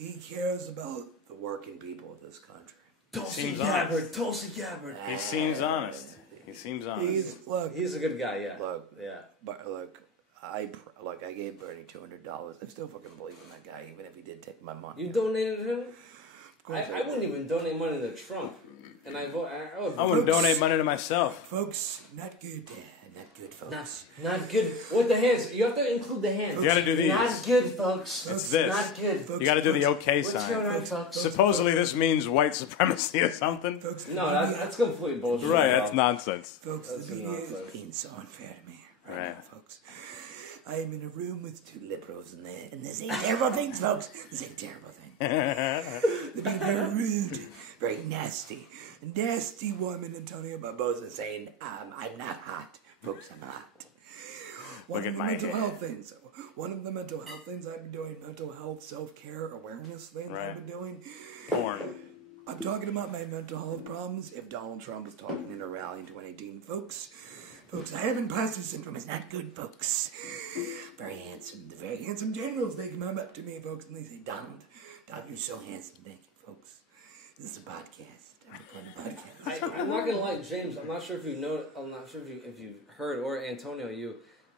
He cares about the working people of this country. Tulsi Gabbard. Tulsi Gabbard. He seems honest. He seems honest. He's a good guy, yeah. Look, Yeah. but look, I gave Bernie $200. I still fucking believe in that guy, even if he did take my money. You donated to him? Of course I wouldn't even donate money to Trump. And I wouldn't donate money to myself. Folks, not good. Not good, folks. Not good. With the hands. You have to include the hands. You gotta do these. Not good, folks. It's this. Not good. Folks, You gotta do the okay What's sign. going on, folks? Supposedly this means white supremacy or something. Folks, No, that's complete bullshit. Right, that's nonsense. Folks, That's the media nonsense. is being so unfair to me Right. now, folks. I am in a room with two liberals, and they're saying terrible things, folks. They're saying terrible things. They're being very rude, very nasty. A nasty woman, Antonio Barbosa, saying, I'm not hot. Folks, I'm hot. Look at my mental hair. health things. One of the mental health things I've been doing, mental health, self-care, awareness things Right. I've been doing. Porn. I'm talking about my mental health problems. If Donald Trump was talking in a rally in 2018, folks, I have imposter syndrome. It's not good, folks. Very handsome. The very handsome generals, they come up to me, folks, and they say, Donald, you're so handsome. Thank you, folks. This is a podcast. I'm recording a podcast. I'm not gonna lie, James. I'm not sure if you know. I'm not sure if you've heard, or Antonio,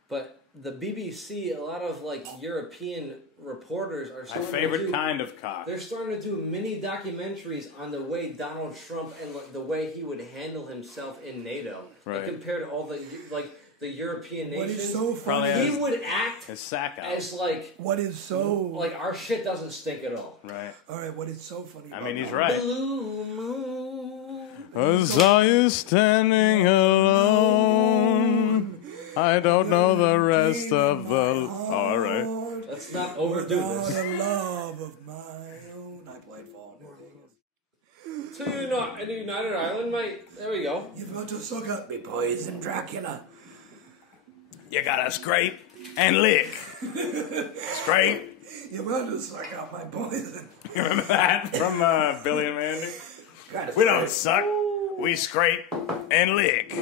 but the BBC, a lot of like European reporters are My starting favorite to do, kind of cock. They're starting to do mini documentaries on the way Donald Trump and like, the way he would handle himself in NATO, Right. like compared to all the the European What nations. is so Probably funny? He would act His sack out. as like What is so... like our shit doesn't stink at all. Right. All right, what is so funny I about mean, he's that- right. Blue moon. I saw you standing alone. I don't know the rest of the... Oh, all right. Let's not overdo Without this. a love of my own. I played Fall. To the United Island, mate. There we go. You've got to suck up me, poison Dracula. You gotta scrape and lick. Scrape. You've got to suck up my poison. You remember that from Billy and Mandy? Gotta We don't scrape. suck. We scrape and lick.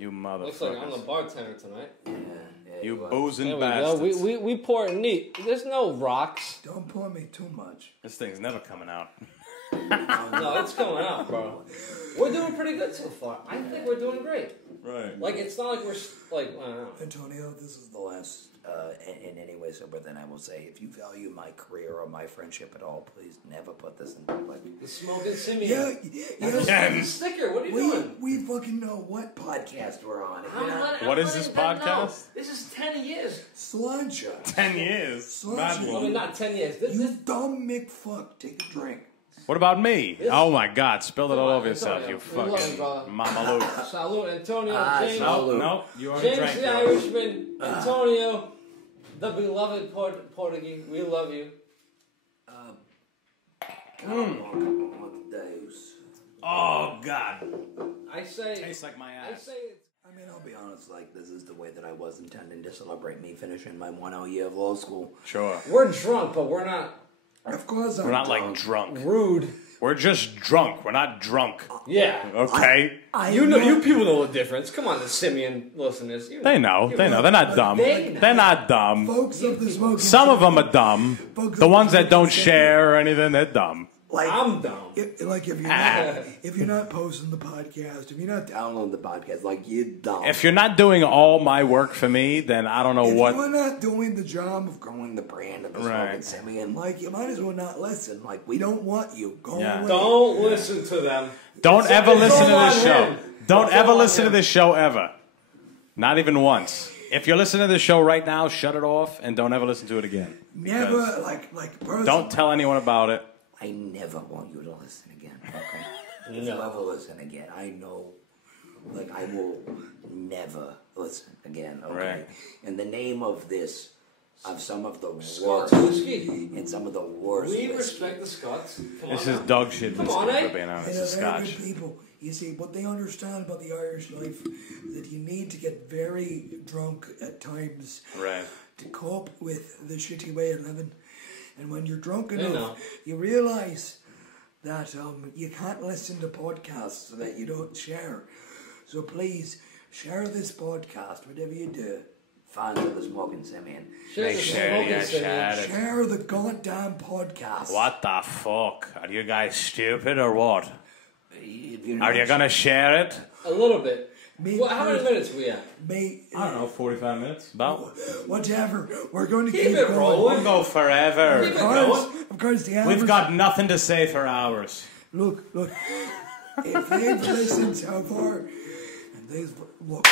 You Looks like I'm the motherfuckers. bartender tonight. You was. boozing There we go. bastards. We pour neat. There's no rocks. Don't pour me too much. This thing's never coming out. No, it's coming out, bro. We're doing pretty good so far. I think we're doing great. Right. Like it's not like we're like I don't know. Antonio, this is the last, in any way sober, then I will say, if you value my career or my friendship at all, please never put this in public. The smoking Simian. Yeah, Again. Sticker. What are you doing? we fucking know what podcast we're on. If you're not- What is this podcast? This is 10 years. Cilantro. 10 years. Cilantro. I mean, not 10 years. This, You this, dumb McFuck. Take a drink. What about me? This- Oh my God! Spilled it Come all on, over yourself, Antonio. you We love you, fucking brother. mama Luke. salute, Antonio. James. salute. No, you already James drank the yours. Irishman. Antonio. The beloved Portuguese. We love you. Oh God! I say. Tastes like my I ass. say. It's, I mean, I'll be honest, like, this is the way that I was intending to celebrate me finishing my 1 year of law school. Sure. we're drunk, but we're not Of course, We're not like drunk. rude. We're just drunk. We're not drunk. Yeah. Okay. You people know the difference. Come on, the Simian listeners. You They know. They know. They're not dumb. They know. They're not dumb. Folks of the smoking. Some of them are dumb. Folks The of ones the that don't smoking share or anything, they're dumb. Like, I'm dumb. if you're not posting the podcast, if you're not downloading the podcast, like, you're dumb. If you're not doing all my work for me, then I don't know If what. you're not doing the job of growing the brand of the Right. smoking Simian, like, you might as well not listen. Like, we don't want you. Go Yeah. away. Don't listen to them. Don't It's- ever it's listen to all this on show. him. Don't It's ever all on listen to him. this show ever. Not even once. If you're listening to this show right now, shut it off and don't ever listen to it again. Never, Because like, personally, Don't tell anyone about it. I never want you to listen again. Okay? If No. you ever listen again, I know, like, I will never listen again. Okay. Right. In the name of this, of some of the Scots worst, whiskey. and some of the worst. We whiskey. respect the Scots. Come This on is now. dog shit Come whiskey, on, eh? for being honest. They're It's very scotch. good people. You see, what they understand about the Irish life is that you need to get very drunk at times Right. to cope with the shitty way of living. And when you're drunk know. enough, you realize that you can't listen to podcasts that you don't share. So please, share this podcast, whatever you do. fans of the Smoking Simian. Make sure you share it. Share the goddamn podcast. What the fuck? Are you guys stupid or what? If Are you gonna share it? A little bit. Me How many minutes we at? I don't know, 45 minutes. About. Whatever. We're going to Keep keep it going. rolling. We'll go forever. Keep it going. Of course, the average... We've got nothing to say for hours. Look. If they've listened so far, and they've... Look,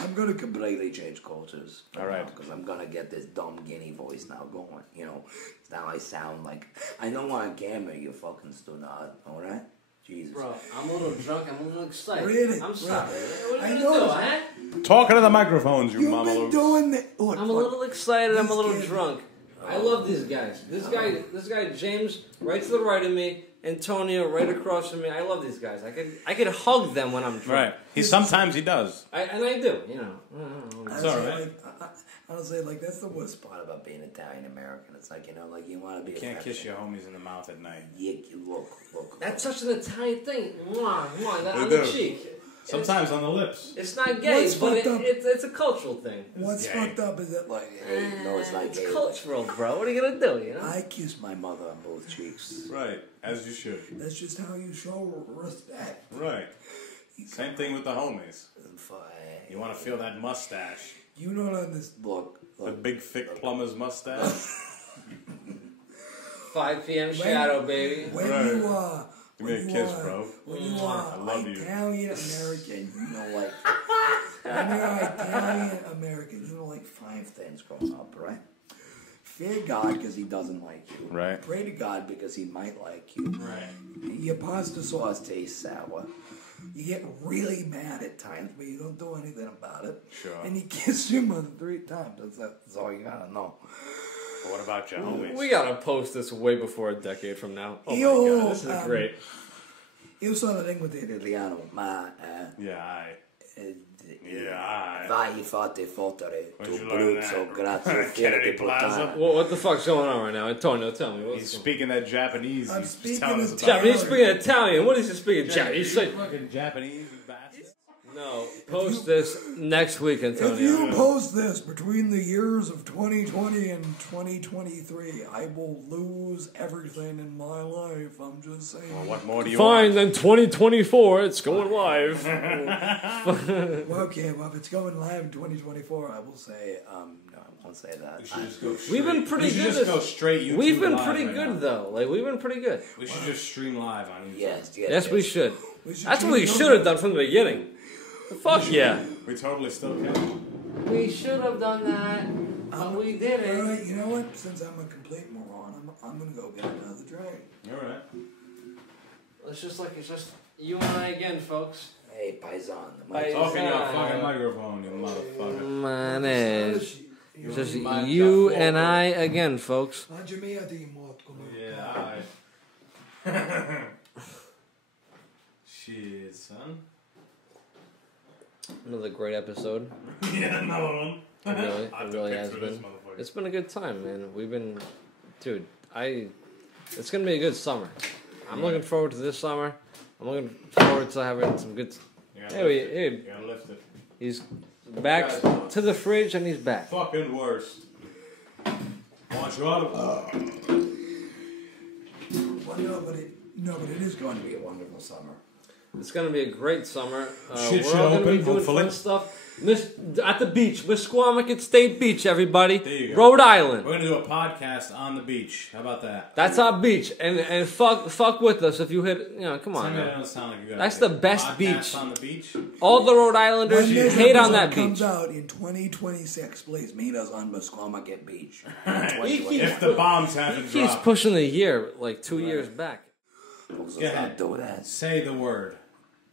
I'm going to completely change cultures. All right. Because I'm going to get this dumb guinea voice now going, you know. Now I sound like... I know on camera you fucking stood out, alright? Jesus. Bro, I'm a little drunk. I'm a little excited. Really? I'm sorry. What are I you know. gonna do, huh? Talking to the microphones, you You've mama. been doing the... Look, I'm a little excited. I'm a little This kid- drunk. I love these guys. This guy James, right to the right of me. Antonio, right across from me. I love these guys. I could hug them when I'm drunk. Right. Sometimes he does. And I do. You know. It's all right. Honestly, like, that's the worst part about being Italian American. It's like, you know, like, you want to be... Can't kiss your homies in the mouth at night. You look. That's such an Italian thing. Mwah, that We on the do. cheek. Sometimes on the lips. It's not gay, What's but fucked up? it's a cultural thing. What's gay. fucked up is that, like, hey, no, it's not It's gay. cultural, bro. What are you gonna do? You know. I kiss my mother on both cheeks. Right. As you should. That's just how you show respect. Right. Same thing with the homies. Fine. You want to feel that mustache. You don't understand. Look. The big, thick plumber's mustache. 5 p.m. shadow, baby. When Right. you are... Give me a kiss, bro. When you I are love you. Italian American, you know, like... when you're Italian American, you know, like 5 things growing up, right? Fear God because he doesn't like you. Right. Pray to God because he might like you. Right. Your pasta sauce tastes sour. You get really mad at times, but you don't do anything about it. Sure. And you kiss your mother 3 times. That's all you gotta know. But what about your homies? We gotta post this way before a decade from now. Oh Yo, my god, this is great. Io sono lingua italiano, ma Yeah, I. vai fate fottere Where'd tu you learn bruzzo that? grazie Kennedy di Plaza? puttana. What the fuck's going on right now? Antonio, tell me. He's speaking that Japanese. I'm He's speaking telling us Italian. about Japanese speaking Italian. What is he speaking? Japanese. You fucking Japanese, you bastard. No, post this next week, If Antonio. you post this between the years of 2020 and 2023, I will lose everything in my life. I'm just saying. Well, what more do you Fine, want? then 2024, it's going live. Well, okay, well, if it's going live in 2024, I will say, no, I won't say that. We should just go straight. We've been pretty we should good just this- go straight YouTube We've been live pretty right good now. though. Like we've been pretty good. We should just stream live on YouTube. Yes, we should. We should That's what we change should have done from the beginning. Fuck yeah. We totally still can. We should have done that, but we All didn't. right, you know what? Since I'm a complete moron, I'm gonna go get another drink. All right. It's just you and I again, folks. Hey, paisan. Paisan. Talking your fucking microphone, you motherfucker. Man, it's just you and I again, folks. Yeah, alright. Shit, son. Another great episode. Yeah, another one. It really has been. It's been a good time, man. Dude, it's gonna be a good summer. I'm looking forward to this summer. I'm looking forward to having some good. Hey, You gotta lift it. he's back to the fridge and he's back. Fucking worst. Want you out of Well, no, but it is going to be a wonderful summer. It's gonna be a great summer. Shit We're should all gonna be open, doing hopefully. fun stuff. At the beach, Misquamicut State Beach, everybody. There you go. Rhode Island. We're gonna do a podcast on the beach. How about that? That's our beach, and fuck with us if you hit. Come on. Tell me that Now. don't sound like you got That's a the best podcast beach. on the beach. All the Rhode Islanders When this hate on episode that comes beach. out in 2026, please meet us on Musquamaket Beach. If the bombs haven't He keeps dropped. pushing the year like 2 years back. So Go ahead. stop doing that. Say the word.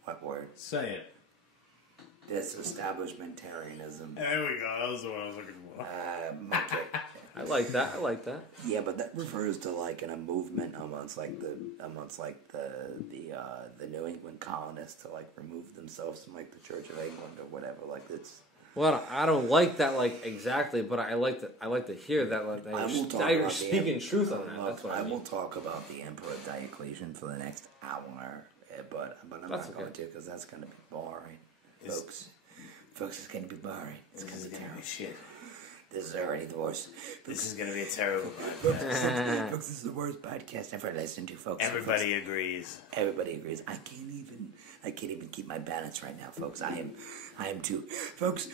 What word? Say it. Disestablishmentarianism. There we go. That was the one I was looking for. I like that. Yeah, but that refers to like in a movement amongst the New England colonists to like remove themselves from like the Church of England or whatever. Like it's. Well, I don't like that like exactly, but I like to hear that. Like, I will talk you're about speaking truth on that. That's what I I mean. will talk about the Emperor Diocletian for the next hour, but I'm That's not going okay. to because that's going to be boring, folks. Folks, it's going to be boring. It's going to be terrible shit. This is already the worst. This is going to be a terrible podcast. Folks, this is the worst podcast ever listened to, folks. Everybody agrees. Everybody agrees. I can't even keep my balance right now, folks. I am too. Folks,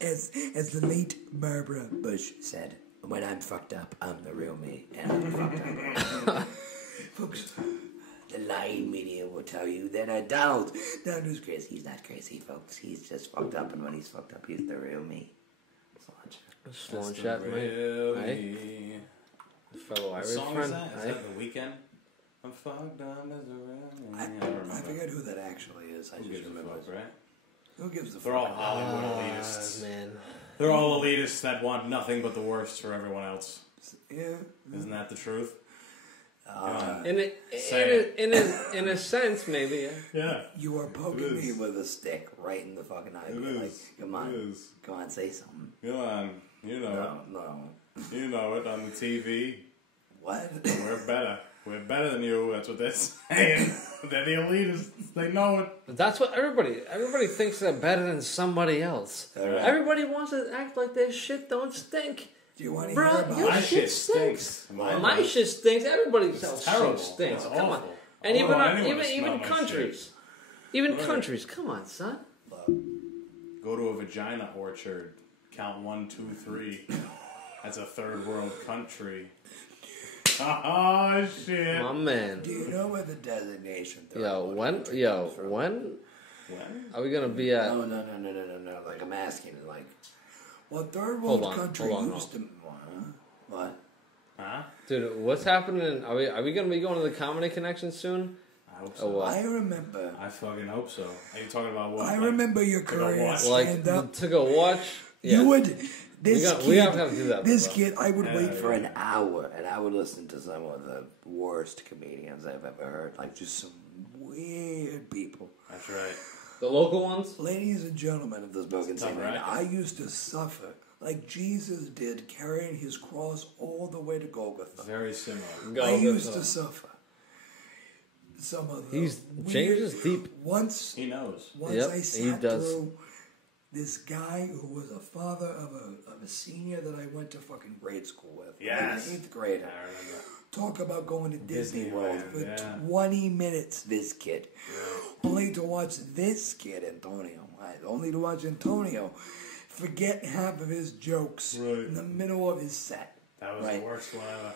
as the late Barbara Bush said, when I'm fucked up, I'm the real me. And I'm fucked up. Folks, the lying media will tell you that Donald is crazy. He's not crazy, folks. He's just fucked up, and when he's fucked up, he's the real me. Sloan chat, mate. Fellow Irish song friend. is that? Is that The Weeknd? I'm fucked up as a real man. I forget who that actually is. I just remember. Fuck, right? Who gives the They're fuck? all Hollywood elitists. Man. They're all elitists that want nothing but the worst for everyone else. Yeah. Isn't that the truth? In a sense, maybe. Yeah. Yeah. You are poking me with a stick right in the fucking eye. It Like, is. come It on. is. Come on, say something. Come on. You know No. it. You know it on the TV. What? We're better. We're better than you. That's what they're saying. They're the elitists. They know it. But that's what everybody thinks they're better than somebody else. Right. Everybody wants to act like their shit don't stink. Do you want to Bro, hear about your My it? shit shit stinks. stinks. My shit stinks. Everybody's else terrible. shit stinks. It's Come on. awful. And I don't want anyone to even smell my countries. Even countries. Come on, son. Go to a vagina orchard. Count 1, 2, 3. That's a third world country. Oh shit! My man. Do you know where the designation? When When? are we gonna be at? No. Like, I'm asking, like, what third Hold world on, country hold on, used to... What? Huh? Dude, what's happening? Are we gonna be going to the Comedy Connection soon? I hope Or so. what? I remember... I fucking hope so. Are you talking about what? I Like, remember your go career watch. stand-up. To go watch. Yeah. You would... This we kid, have to do that, this bro. kid, I would wait for yeah. an hour, and I would listen to some of the worst comedians I've ever heard. Like, just some weird people. That's right. The local ones. Ladies and gentlemen of this broken tough, scene, right? I used to suffer like Jesus did, carrying his cross all the way to Golgotha. Very similar. I used to suffer. Some of the James weird- is deep. Once He knows. Yep, I he sat does. through this guy who was a father of a senior that I went to fucking grade school with. Yes. Like 8th grade. I remember. Talk about going to Disney World Disneyland, for yeah. 20 minutes, this kid. Only to watch this kid, Antonio. Only to watch Antonio forget half of his jokes in the middle of his set. That was the worst one ever.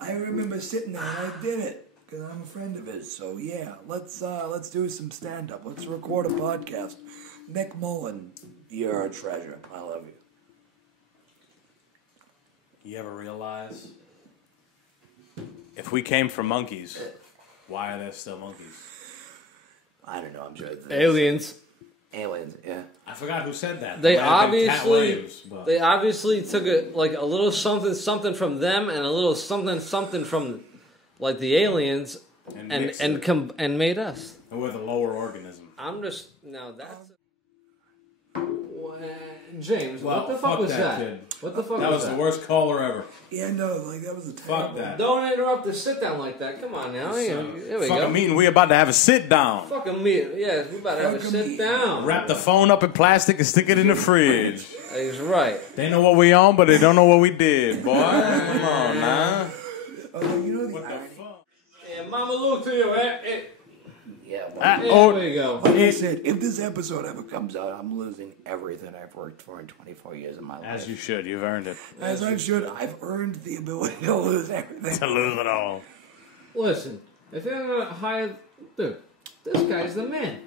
I remember sitting there and I did it because I'm a friend of his. So yeah, let's do some stand-up. Let's record a podcast. Nick Mullen, you're a treasure. I love you. You ever realize if we came from monkeys, why are there still monkeys? I don't know. I'm sure. Aliens. Aliens. Yeah. I forgot who said that. They It might have been Cat obviously Williams, but- they obviously took a little something from them and a little something from like the aliens mixed it. and made us. We're the lower organism. I'm just now that's James. Well, what the fuck fuck was that that? kid. What the fuck That was that? the worst caller ever. Yeah. No. Like that was a terrible. Fuck that. Don't interrupt the sit down like that. Come on now. Here we Fucking go. meeting. We about to have a sit down. Fucking meet. Yeah, we about to have a Fucking sit meet. down. Wrap the phone up in plastic and stick it in the fridge. He's right. They know what we on, but they don't know what we did, boy. Come on, man. Oh, you know the What the irony. fuck? Yeah, Mama Luke to you, Yeah. Ah, Well, There we go. like I said, if this episode ever comes out, I'm losing everything I've worked for in 24 years of my life. As you should. You've earned it. As I should. I've earned the ability to lose everything. To lose it all. Listen, if you're gonna hire, dude, this guy's the man.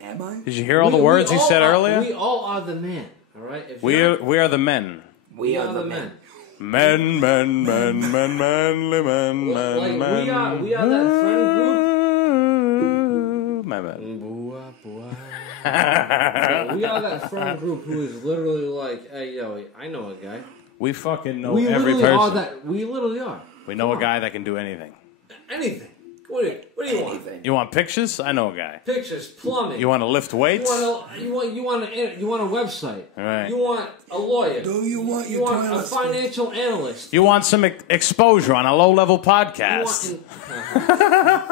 Am I? Did you hear all the words he all said are- earlier? We all are the man. All right. If We are the men. We are the men. Men, men, men, men, manly men, men, Like, men. we are that friend group. My man. We are that friend group who is literally like, hey, yo, I know a guy. We fucking know We every literally are person. that. We literally are. We know a guy that can do anything. Anything. What do you want? Anything. You want pictures? I know a guy. Pictures, plumbing. You want to lift weights? You want a website. Right. You want a lawyer. Do you want You your want a toilet financial analyst. You want some exposure on a low-level You podcast?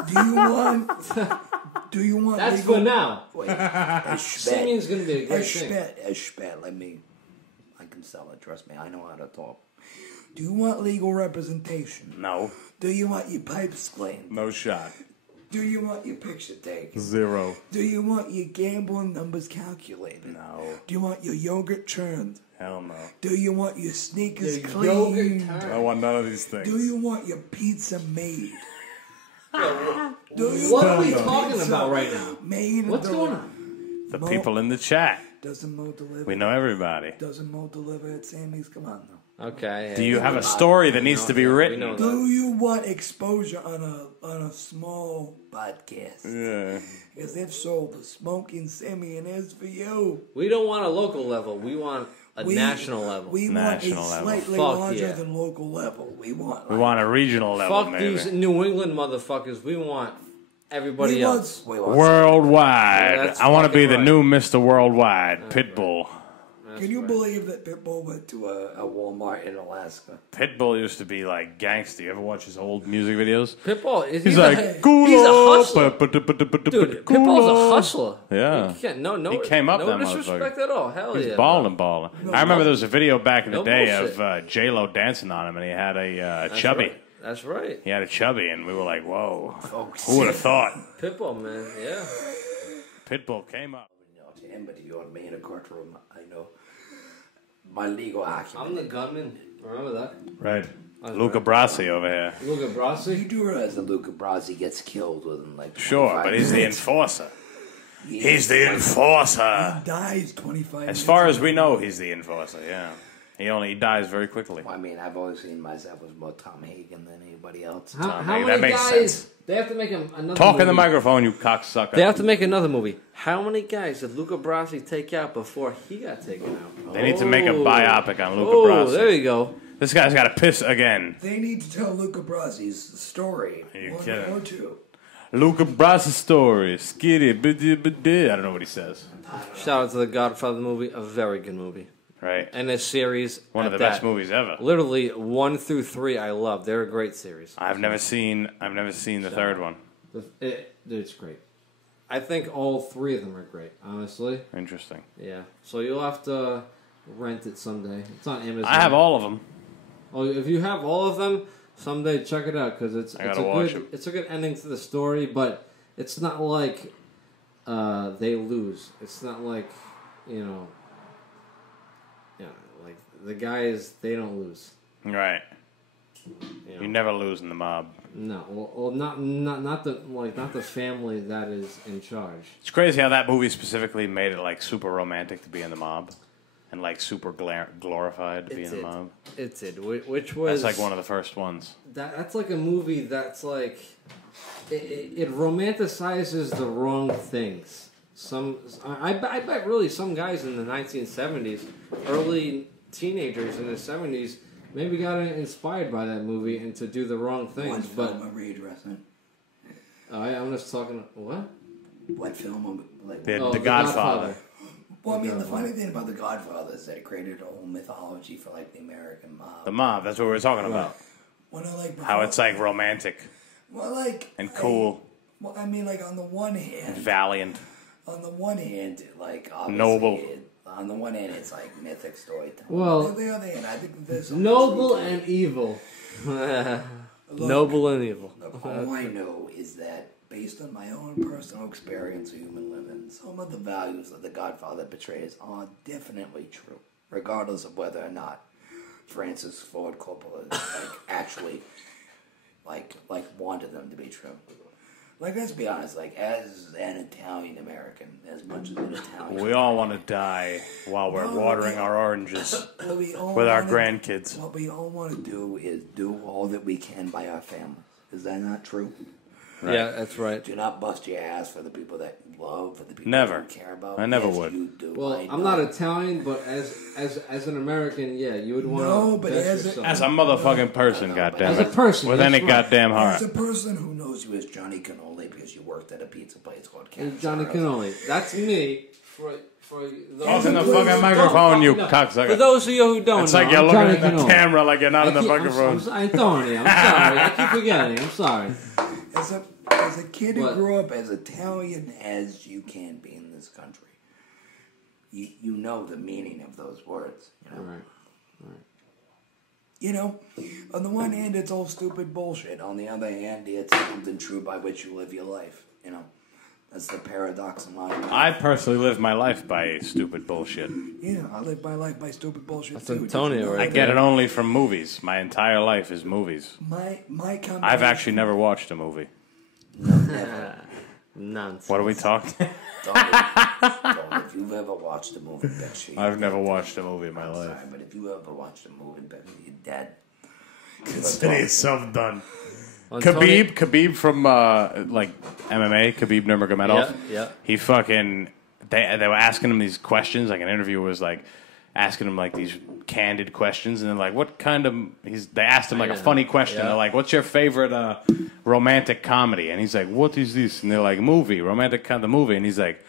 want, Do you want that's legal? for now. Wait, a Simian's gonna be a A great thing. Schmet, let me. can sell it. Trust me, I know how to talk. Do you want legal representation? No. Do you want your pipes cleaned? No shot. Do you want your picture taken? 0. Do you want your gambling numbers calculated? No. Do you want your yogurt churned? Hell no. Do you want your sneakers Your cleaned? yogurt I want none of these things. Do you want your pizza made? Do you What are want we your talking pizza about right now? Made in What's the- going on? The people in the chat. Doesn't Mo deliver? We know everybody. Doesn't Mo deliver at Sammy's? Come on, though. Okay. Do you have a story that needs to be We know written? that. Do you want exposure on a small podcast? Yeah. Because if so, the Smoking Simian is for you. We don't want a local level. We want a national level. We National want a level. slightly Fuck larger yeah. than local level. We want. We want a regional level, Fuck maybe. these New England motherfuckers. We want everybody we else. Want, we want Worldwide. Yeah, that's I want to be fucking the right. new Mr. Worldwide. Pitbull. Can you believe that Pitbull went to a Walmart in Alaska? Pitbull used to be like gangster. You ever watch his old music videos? Pitbull is He's a- like, cool he's a up, hustler. Dude, Pitbull's a hustler. Yeah. He can't, no, He came up no that disrespect motherfucker. at all. Hell He's yeah. balling. I remember there was a video back in the No day bullshit. of J-Lo dancing on him, and he had a That's chubby. right. That's right. He had a chubby, and we were like, whoa. Folks. Who would have thought? Pitbull, man. Yeah. Pitbull came up. To him, but if you want me in a courtroom, I know my legal I'm acumen. the gunman. Remember that? Right. Luca Brasi over here. Luca You Brasi. do realize that Luca Brasi gets killed within like Sure, 25 but he's the minutes? enforcer. He He's the enforcer. dies 25 As far as we know, he's the enforcer, yeah. He dies very quickly. Well, I mean, I've always seen myself as more Tom Hagen than anybody else. How That many makes guys? sense. They have to make another Talk movie. in the microphone, you cocksucker. They have to make another movie. How many guys did Luca Brasi take out before he got taken out? They need to make a biopic on Luca Oh, Brasi. there you go. This guy's got to piss again. They need to tell Luca Brasi's story. Are you One kidding? or two. Luca Brasi story. Skitty, biddy. I don't know what he says. Shout out to the Godfather movie, a very good movie, Right. and a series. One of at the best that. movies ever. Literally 1 through 3, I love. They're a great series. I've never seen the third one. It's great. I think all 3 of them are great. Honestly, Interesting. yeah. So you'll have to rent it someday. It's on Amazon. I have all of them. Oh, if you have all of them, someday check it out because it's gotta a watch good 'em. it's a good ending to the story, but it's not like they lose. It's not like like the guys they don't lose. Right. You know? You never lose in the mob. No, well, not the family that is in charge. It's crazy how that movie specifically made it like super romantic to be in the mob, and like super glorified to be in the mob. It's it, which was That's like one of the first ones. That's like a movie that's like it romanticizes the wrong things. I bet really some guys in the 1970s, early teenagers in the 70s, maybe got inspired by that movie and to do the wrong What things. film are we addressing? I'm just talking. What? What film? Like, The Godfather. well, I mean, the funny thing about The Godfather is that it created a whole mythology for like the American mob. The mob. That's what we were talking about. What I like How it's like romantic well, like and cool, well, I mean, like on the one hand, valiant. Like obviously Noble. On the one hand, it's like mythic storytelling. Well, on the other hand, I think there's Noble and evil. Noble and evil. Look, all I know is that based on my own personal experience of human living, some of the values that The Godfather portrays are definitely true, regardless of whether or not Francis Ford Coppola actually wanted them to be true. Like, let's be honest, like, as an Italian American, as much as an Italian... We all want to die while we're watering our oranges with our grandkids. What we all want to do is do all that we can by our family. Is that not true? Right. Yeah, that's right. Do not bust your ass for the people that you love, for the people Never. that you care about. I never Yes, would. You do. Well, I I'm know. not Italian, but as an American, yeah, you would want No, to but As a motherfucking person, goddamn As a person, with that's any right. goddamn heart. As a person who knows you as Johnny Cannoli because you worked at a pizza place called And Johnny Cannoli. That's me. For those Talk in the Please fucking don't microphone, you For cocksucker. those of you who don't It's know, like you're I'm looking Johnny at the Cannoli. camera like you're not in the I'm microphone. sorry. I'm sorry. I keep forgetting. I'm sorry. As a kid who What? grew up as Italian as you can be in this country, you know the meaning of those words. You know. Right. You know, on the one hand, it's all stupid bullshit. On the other hand, it's something true by which you live your life. You know, that's the paradox in life. I personally live my life by stupid bullshit. Yeah, I live my life by stupid bullshit That's too. Antonio right I get it only from movies. My entire life is movies. My combination. I've actually never watched a movie. No, never. Nonsense. What are we talking? Don't, if you've ever watched a movie, bet you. I've never watched a movie in my I'm life. sorry, but if you ever watched a movie, bet you're dead. Consider yourself done. Antonio- Khabib from like MMA, Khabib Nurmagomedov. Yeah. He fucking they were asking him these questions. Like an interviewer was like asking him like these candid questions, and they're like, "What kind of?" They asked him like a funny question. Yeah. They're like, "What's your favorite romantic comedy?" And he's like, "What is this?" And they're like, "Movie, the movie." And he's like,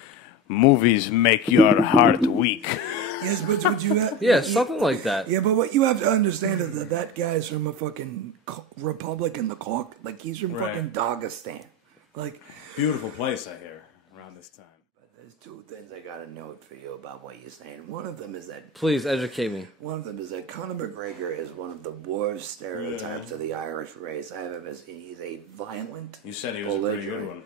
"Movies make your heart weak." Yes, but what you have, Yeah, something like that. Yeah, but what you have to understand is that guy's from a fucking republic in the Caucasus. Like, he's from Right. fucking Dagestan. Like, Beautiful place, I hear, around this time. there's two things I got to note for you about what you're saying. One of them is that Please educate me. Conor McGregor is one of the worst stereotypes of the Irish race I've ever seen. He's a violent. You said he was a pretty good one.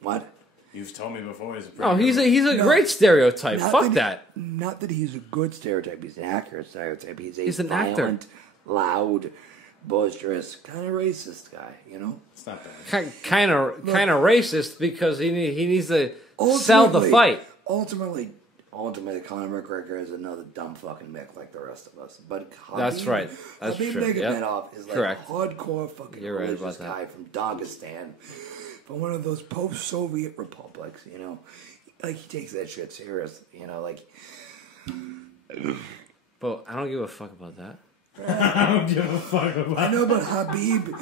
What? You've told me before he's a pretty Oh, good he's a great stereotype. Not Fuck that. Not that he's a good stereotype. He's an accurate stereotype. He's an actor. violent, loud, boisterous, kind of racist guy. You know. It's not bad. Kind of racist because he needs to sell the Ultimately- fight. Ultimately, Conor McGregor is another dumb fucking Mick like the rest of us. But Khabib, That's right. That's Khabib true. Yep. Nurmagomedov is like Correct. a hardcore fucking You're right religious about that. guy from Dagestan, from one of those post-Soviet republics. You know, like he takes that shit serious. You know, like But I don't give a fuck about that. I don't give a fuck about I know, but Habib.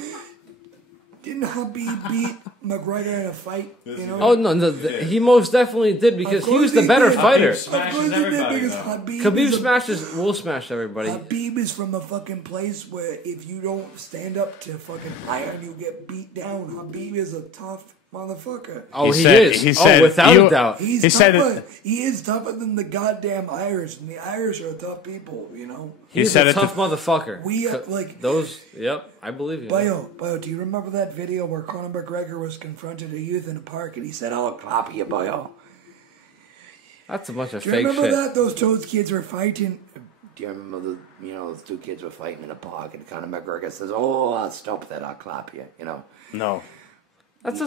Didn't Habib beat McGregor in a fight? You know? Oh no, he most definitely did because he was the better fighter. Of course he did, because Habib Khabib will smash everybody. Habib is from a fucking place where if you don't stand up to fucking iron, you get beat down. Habib is a tough motherfucker. Oh, He he said- is. he said- without you- a doubt. He's He said tougher. it- He is tougher than the goddamn Irish, and the Irish are tough people, you know? He's said a it to- tough motherfucker. We, like- those. Yep, I believe you. Bio, do you remember that video where Conor McGregor was confronted a youth in a park and he said, I'll clap you, Bio? That's a bunch of Do you fake remember shit. that? Those kids were fighting. Do you remember those two kids were fighting in a park and Conor McGregor says, oh, I'll stop that, I'll clap you, you know? No. That's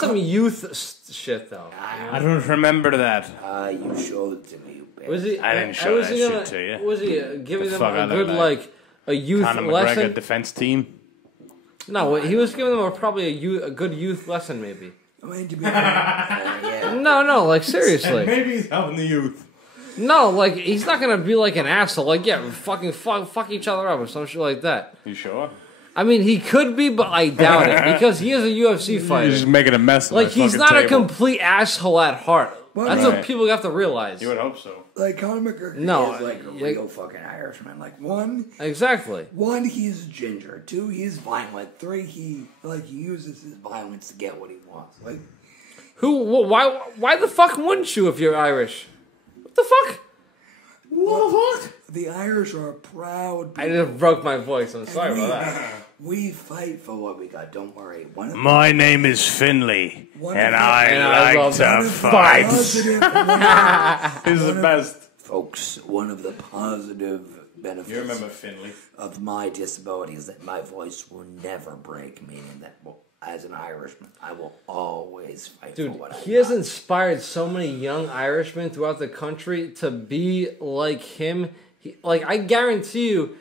some youth shit though. I don't remember that. You showed it to me, you bitch. Was he? I didn't show was that he shit to you. Was he giving The them fuck a out of good that. like a youth Conor McGregor lesson? defense team. No, he was giving them probably a good youth lesson maybe. I mean, to be honest, yeah. No, like seriously. Maybe he's helping the youth. No, like he's not gonna be like an asshole. Like fuck each other up or some shit like that. You sure? I mean, he could be, but I doubt it because he is a UFC You're fighter. just making a mess of Like my he's fucking not a table. complete asshole at heart. Well, That's right. what people have to realize. You would hope so. Like, Conor McGregor No, is like a yeah. real fucking Irishman. Like, one, Exactly. he's ginger. Two, he's violent. Three, he uses his violence to get what he wants. Like, Why the fuck wouldn't you if you're Irish? What the fuck? what the fuck? The Irish are proud I people. just broke my voice. I'm sorry about that. We fight for what we got. Don't worry. My name is Finley, One and of the- I And I like love to One of the fight. positive- He's the best. Folks, one of the positive benefits You remember Finley? of my disability is that my voice will never break, meaning that as an Irishman, I will always fight Dude, for what I he has got. inspired so many young Irishmen throughout the country to be like him. I guarantee you,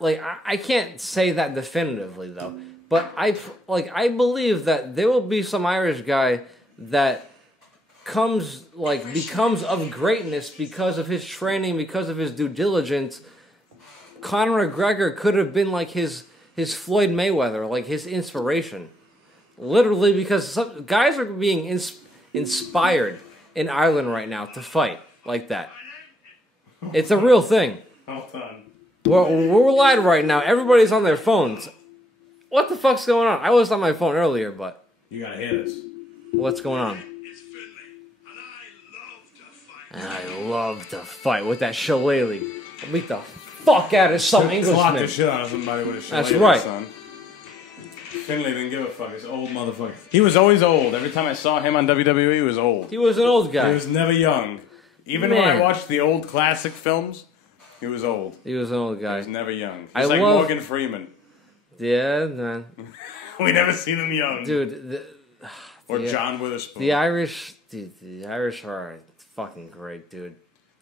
I can't say that definitively though, but I believe that there will be some Irish guy that becomes of greatness because of his training, because of his due diligence. Conor McGregor could have been like his Floyd Mayweather, like his inspiration. Literally, because some guys are being inspired in Ireland right now to fight like that. It's a real thing. Hold on. We're live right now. Everybody's on their phones. What the fuck's going on? I was on my phone earlier, but You gotta hear this. what's going on? And I love to fight with that shillelagh. I'll beat the fuck out of some Clock the Englishman. shit out of somebody with a That's shillelagh, right. son. Finley didn't give a fuck. He's an old motherfucker. He was always old. Every time I saw him on WWE, he was old. He was an old He guy. was never young. Even when I Man. watched the old classic films, he was old. He was an old He guy. was never young. I He's like love- Morgan Freeman. Yeah, man. We never seen him young. Dude, Or the- John Witherspoon. the Irish, dude, the Irish are fucking great, dude.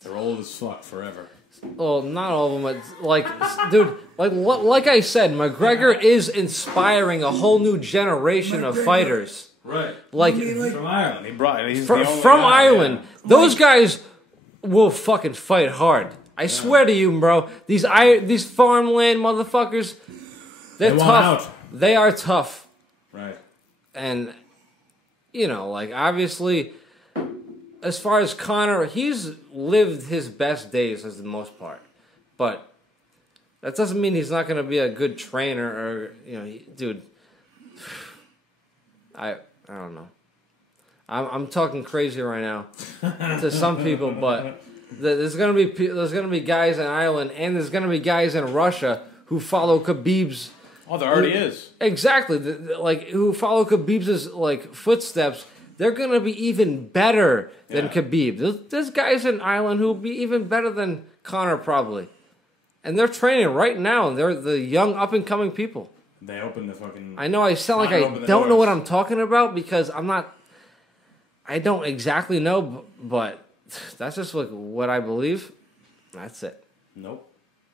They're old as fuck forever. Well, not all of them, but like, dude, like I said, McGregor is inspiring a whole new generation of fighters. Right. Like, From Ireland. He's the only from guy, Ireland, yeah. those guys will fucking fight hard. I swear to you, bro. These farmland motherfuckers, they're They want tough. out. They are tough, Right. and you know, like obviously, as far as Conor, he's lived his best days as the most part, but that doesn't mean he's not going to be a good trainer or dude. I don't know. I'm talking crazy right now to some people, but there's gonna be guys in Ireland and there's gonna be guys in Russia who follow Khabib's. Oh, there already is. Exactly, like who follow Khabib's like footsteps. They're gonna be even better than Khabib. There's guys in Ireland who will be even better than Conor probably, and they're training right now. They're the young up and coming people. They opened the fucking... I know I sound like Conor I opened the don't know doors. what I'm talking about because I don't exactly know, but that's just like what I believe. That's it. Nope.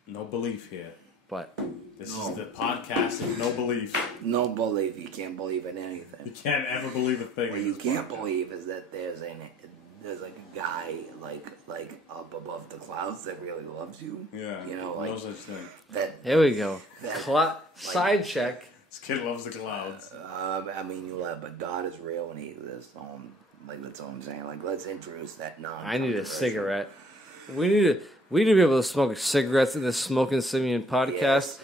No belief here. But This is the podcast of no belief. No belief. You can't believe in anything. You can't ever believe a thing. What you can't believe is that there's like a guy like up above the clouds that really loves you. Yeah. You know, like no such thing. that. here we go. That- Side check. This kid loves the clouds. I mean, but God is real and He exists. Like that's all I'm saying. Like let's introduce that non. I need a cigarette. We need to be able to smoke cigarettes in the Smoking Simian podcast.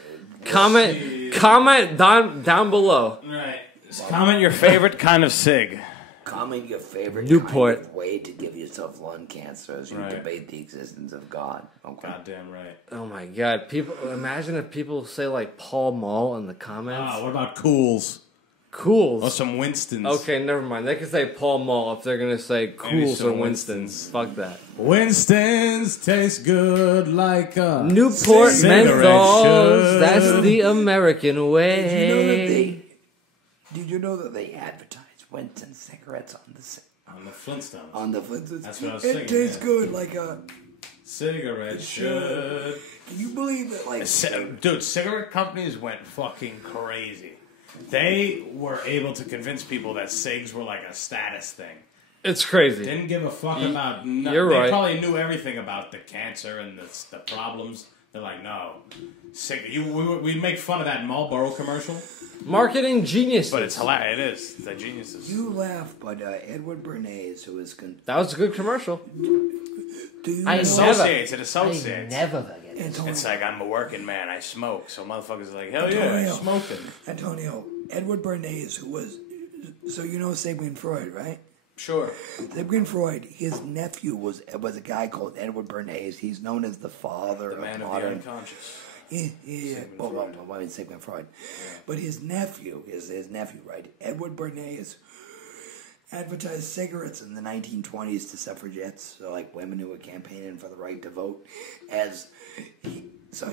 Comment down below. Right. Just comment your favorite kind of cig. Comment your favorite Newport. kind of way to give yourself lung cancer as you Right. debate the existence of God. Okay. Goddamn right. Oh my god! Imagine if people say like Paul Mall in the comments. Ah, what about Cools? Cools. Or some Winstons? Okay, never mind. They can say Paul Mall if they're gonna say Cools some or Winston's. Fuck that. Winston's taste good like a Newport cigarette menthols. should. That's the American way. Did you know that they advertise Winston cigarettes On the Flintstones. on the Flintstones? That's what I was It thinking, tastes yeah. good like a. Cigarette should. Can you believe that? Like, Dude, cigarette companies went fucking crazy. They were able to convince people that cigs were like a status thing. It's crazy. Didn't give a fuck about... you're they right. probably knew everything about the cancer and the problems. They're like, no. We make fun of that Marlboro commercial. Marketing genius. But it's hilarious. It is. They're geniuses. you laugh, but Edward Bernays, who is That was a good commercial. do you I know It associates. I never forget it. Antonio, It's like, I'm a working man. I smoke. So motherfuckers are like, hell yeah, I'm smoking. Antonio, Edward Bernays, who was, so you know Sigmund Freud, right? Sure. Sigmund Freud, his nephew was a guy called Edward Bernays. He's known as the father The of man of the modern. unconscious. Yeah. Sigmund Freud. But his nephew, right? Edward Bernays advertised cigarettes in the 1920s to suffragettes, so like women who were campaigning for the right to vote,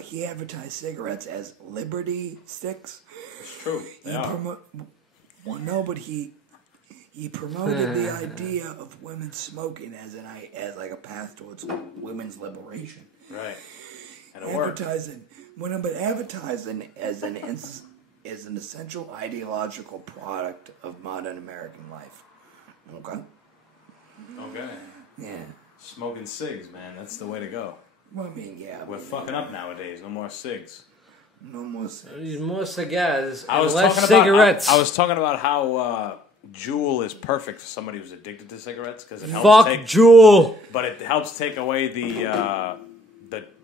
he advertised cigarettes as liberty sticks. It's true. They are. He promoted the idea of women smoking as like a path towards women's liberation. Right. And it worked. Advertising as an essential ideological product of modern American life. Okay? Okay. Yeah. Smoking cigs, man. That's the way to go. Well, I mean, yeah. We're fucking up nowadays. No more cigs. No more cigs. More cigars I was and less talking about cigarettes. I was talking about how Juul is perfect for somebody who's addicted to cigarettes because it helps Fuck Jewel. but it helps take away the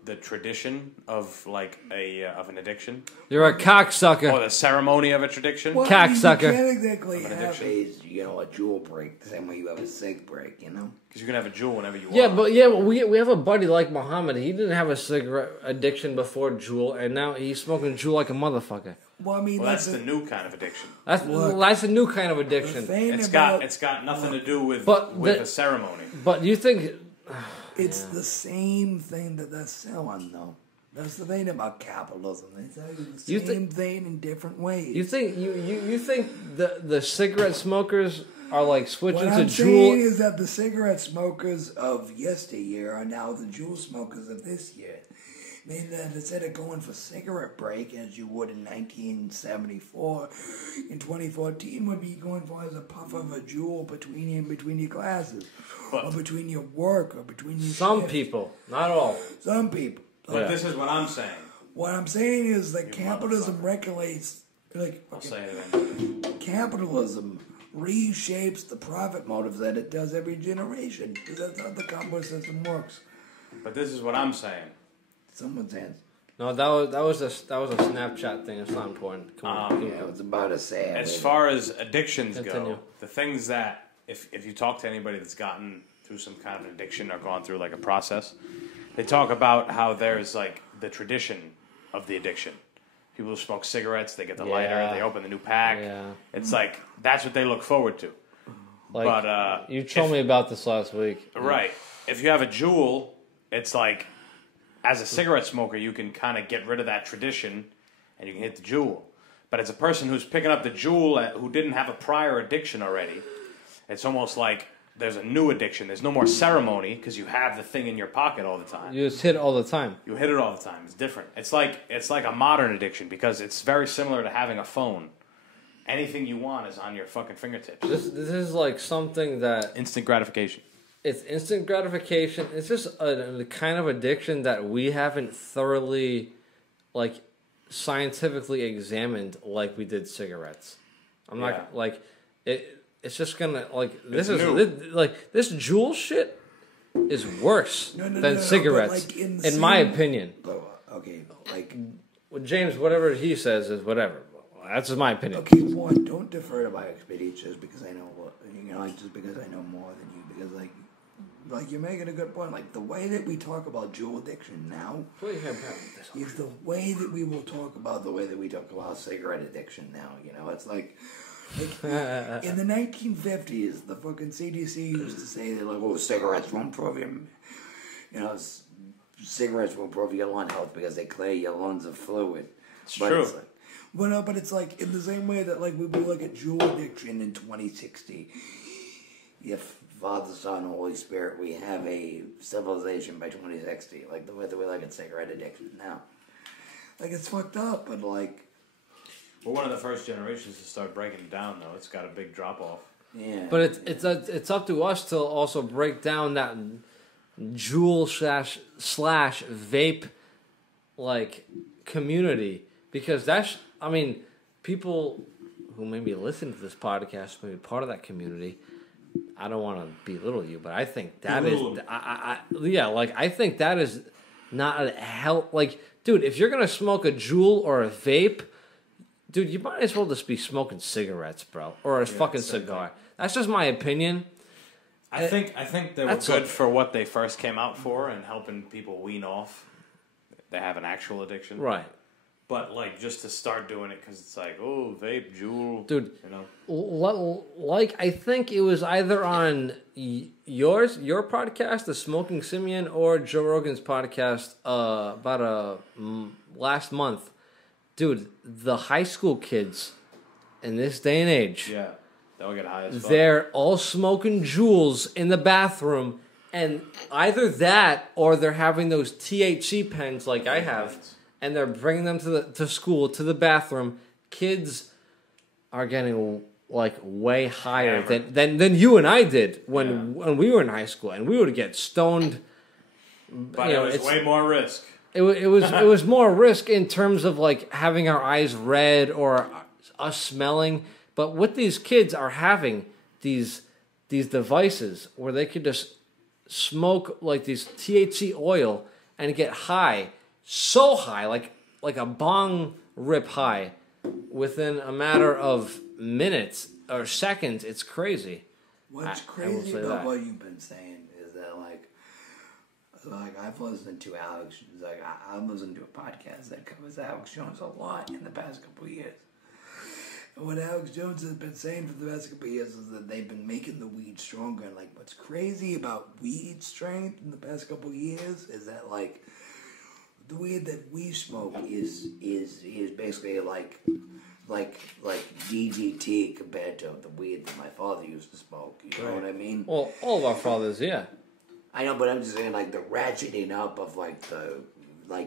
the tradition of like of an addiction, You're a cocksucker. or the ceremony of a tradition. Well, Cocksucker. you can't exactly Of an have addiction. a jewel break the same way you have a cig break, you know? Because you can have a jewel whenever you Yeah, want. but we have a buddy like Muhammad. He didn't have a cigarette addiction before Juul, and now he's smoking Juul like a motherfucker. Well, I mean, Well, that's the new kind of addiction. That's a new kind of the addiction. thing It's about got nothing to do with But with the- a ceremony. But you think it's the same thing that they're selling, though. That's the thing about capitalism. They sell you the You same thing in different ways. you think the cigarette smokers are like switching What to I'm saying Juul? is that the cigarette smokers of yesteryear are now the jewel smokers of this year. I mean, that instead of going for cigarette break as you would in 1974, in 2014 would be going for as a puff of a jewel between your classes, or between your work, or between your Some shift. people, not all. Some people. But Yeah. this is what I'm saying. What I'm saying is that capitalism regulates, like, I'll say it again. capitalism reshapes the profit motives that it does every generation. Because that's how the capitalist system works. But this is what I'm saying. Someone's hands. No, that was a Snapchat thing. It's not important. Come on. Yeah, it was about to say. As far as addictions Continue. go, the things that if you talk to anybody that's gotten through some kind of an addiction or gone through like a process, they talk about how there's like the tradition of the addiction. People who smoke cigarettes, they get the lighter, Yeah. they open the new pack. Yeah. It's like that's what they look forward to. Like, But you told me about this last week. right, if you have a Juul, it's like as a cigarette smoker, you can kind of get rid of that tradition and you can hit the Juul. But as a person who's picking up the Juul who didn't have a prior addiction already, it's almost like there's a new addiction. There's no more ceremony because you have the thing in your pocket all the time. You just hit it all the time. You hit it all the time. It's different. It's like a modern addiction because it's very similar to having a phone. Anything you want is on your fucking fingertips. This is like something that Instant gratification. it's instant gratification. It's just a kind of addiction that we haven't thoroughly, like, scientifically examined like we did cigarettes. I'm not Yeah. like it. It's just gonna like this It's is new. this Juul shit is worse than cigarettes, but, like, in the in my same- opinion. Okay, like, Well, James, whatever he says is whatever. That's just my opinion. okay, one, don't defer to my experience just because I know just because I know more than you. Because, like you're making a good point. Like, the way that we talk about jewel addiction now is the way that we will talk about the way that we talk about cigarette addiction now. You know, it's like in the 1950s, the fucking CDC used to say that, like, oh, cigarettes won't improve cigarettes will improve your lung health because they clear your lungs of fluid. It's true. It's like, well, no, but it's like in the same way that, like, we would look at jewel addiction in 2060. If Father, Son, Holy Spirit, we have a civilization by 2060, like the way that we look at cigarette addiction now. Like, it's fucked up, but, like, We're one of the first generations to start breaking it down, though. It's got a big drop off. yeah. But it's up to us to also break down that Juul slash vape like community, because that's, I mean, people who maybe listen to this podcast may be part of that community. I don't want to belittle you, but I think that Belittle is, I think that is not a hell. Like, dude, if you're gonna smoke a Juul or a vape, dude, you might as well just be smoking cigarettes, bro, or a fucking same cigar. That's just my opinion. I think they were that's good what- for what they first came out for and helping people wean off. They have an actual addiction, Right. But like just to start doing it because it's like, oh, vape, Juul, Dude. you know. Like, I think it was either on your podcast, the Smoking Simian, or Joe Rogan's podcast last month. Dude, the high school kids in this day and age, Yeah, they'll get high as fuck. they're all smoking Juuls in the bathroom, and either that or they're having those THC pens like I have, and they're bringing them to school, to the bathroom. Kids are getting like way higher than you and I did when we were in high school, and we would get stoned. But you know, it was way more risk. It was more risk in terms of like having our eyes red or us smelling. But what these kids are having, these devices where they could just smoke like these THC oil and get high, so high, like a bong rip high, within a matter of minutes or seconds. It's crazy. What's I will crazy say about that. what you've been saying is that like I've listened to Alex, I've listened to a podcast that covers Alex Jones a lot in the past couple of years. And what Alex Jones has been saying for the past couple of years is that they've been making the weed stronger. And like, what's crazy about weed strength in the past couple of years is that like the weed that we smoke is basically like DGT compared to the weed that my father used to smoke. You know what I mean? Well, all of our fathers, yeah. I know, but I'm just saying, like, the ratcheting up of, like,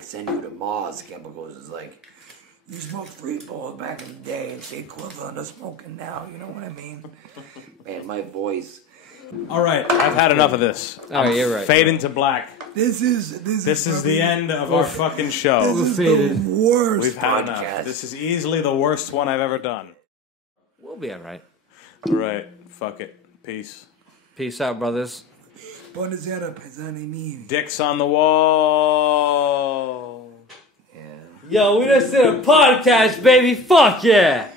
send you to Mars chemicals is like, you smoked 3 balls back in the day, it's the equivalent of smoking now, you know what I mean? Man, my voice. All right, I've had enough of this. Oh, you're right. Fade into black. This is the end of our fucking show. This is the worst We've had podcast. enough. This is easily the worst one I've ever done. We'll be all right. All right, fuck it. Peace. Peace out, brothers. Buonasera, paesani miei. Dicks on the wall. Yeah. Yo, we just did a podcast, baby. Fuck yeah.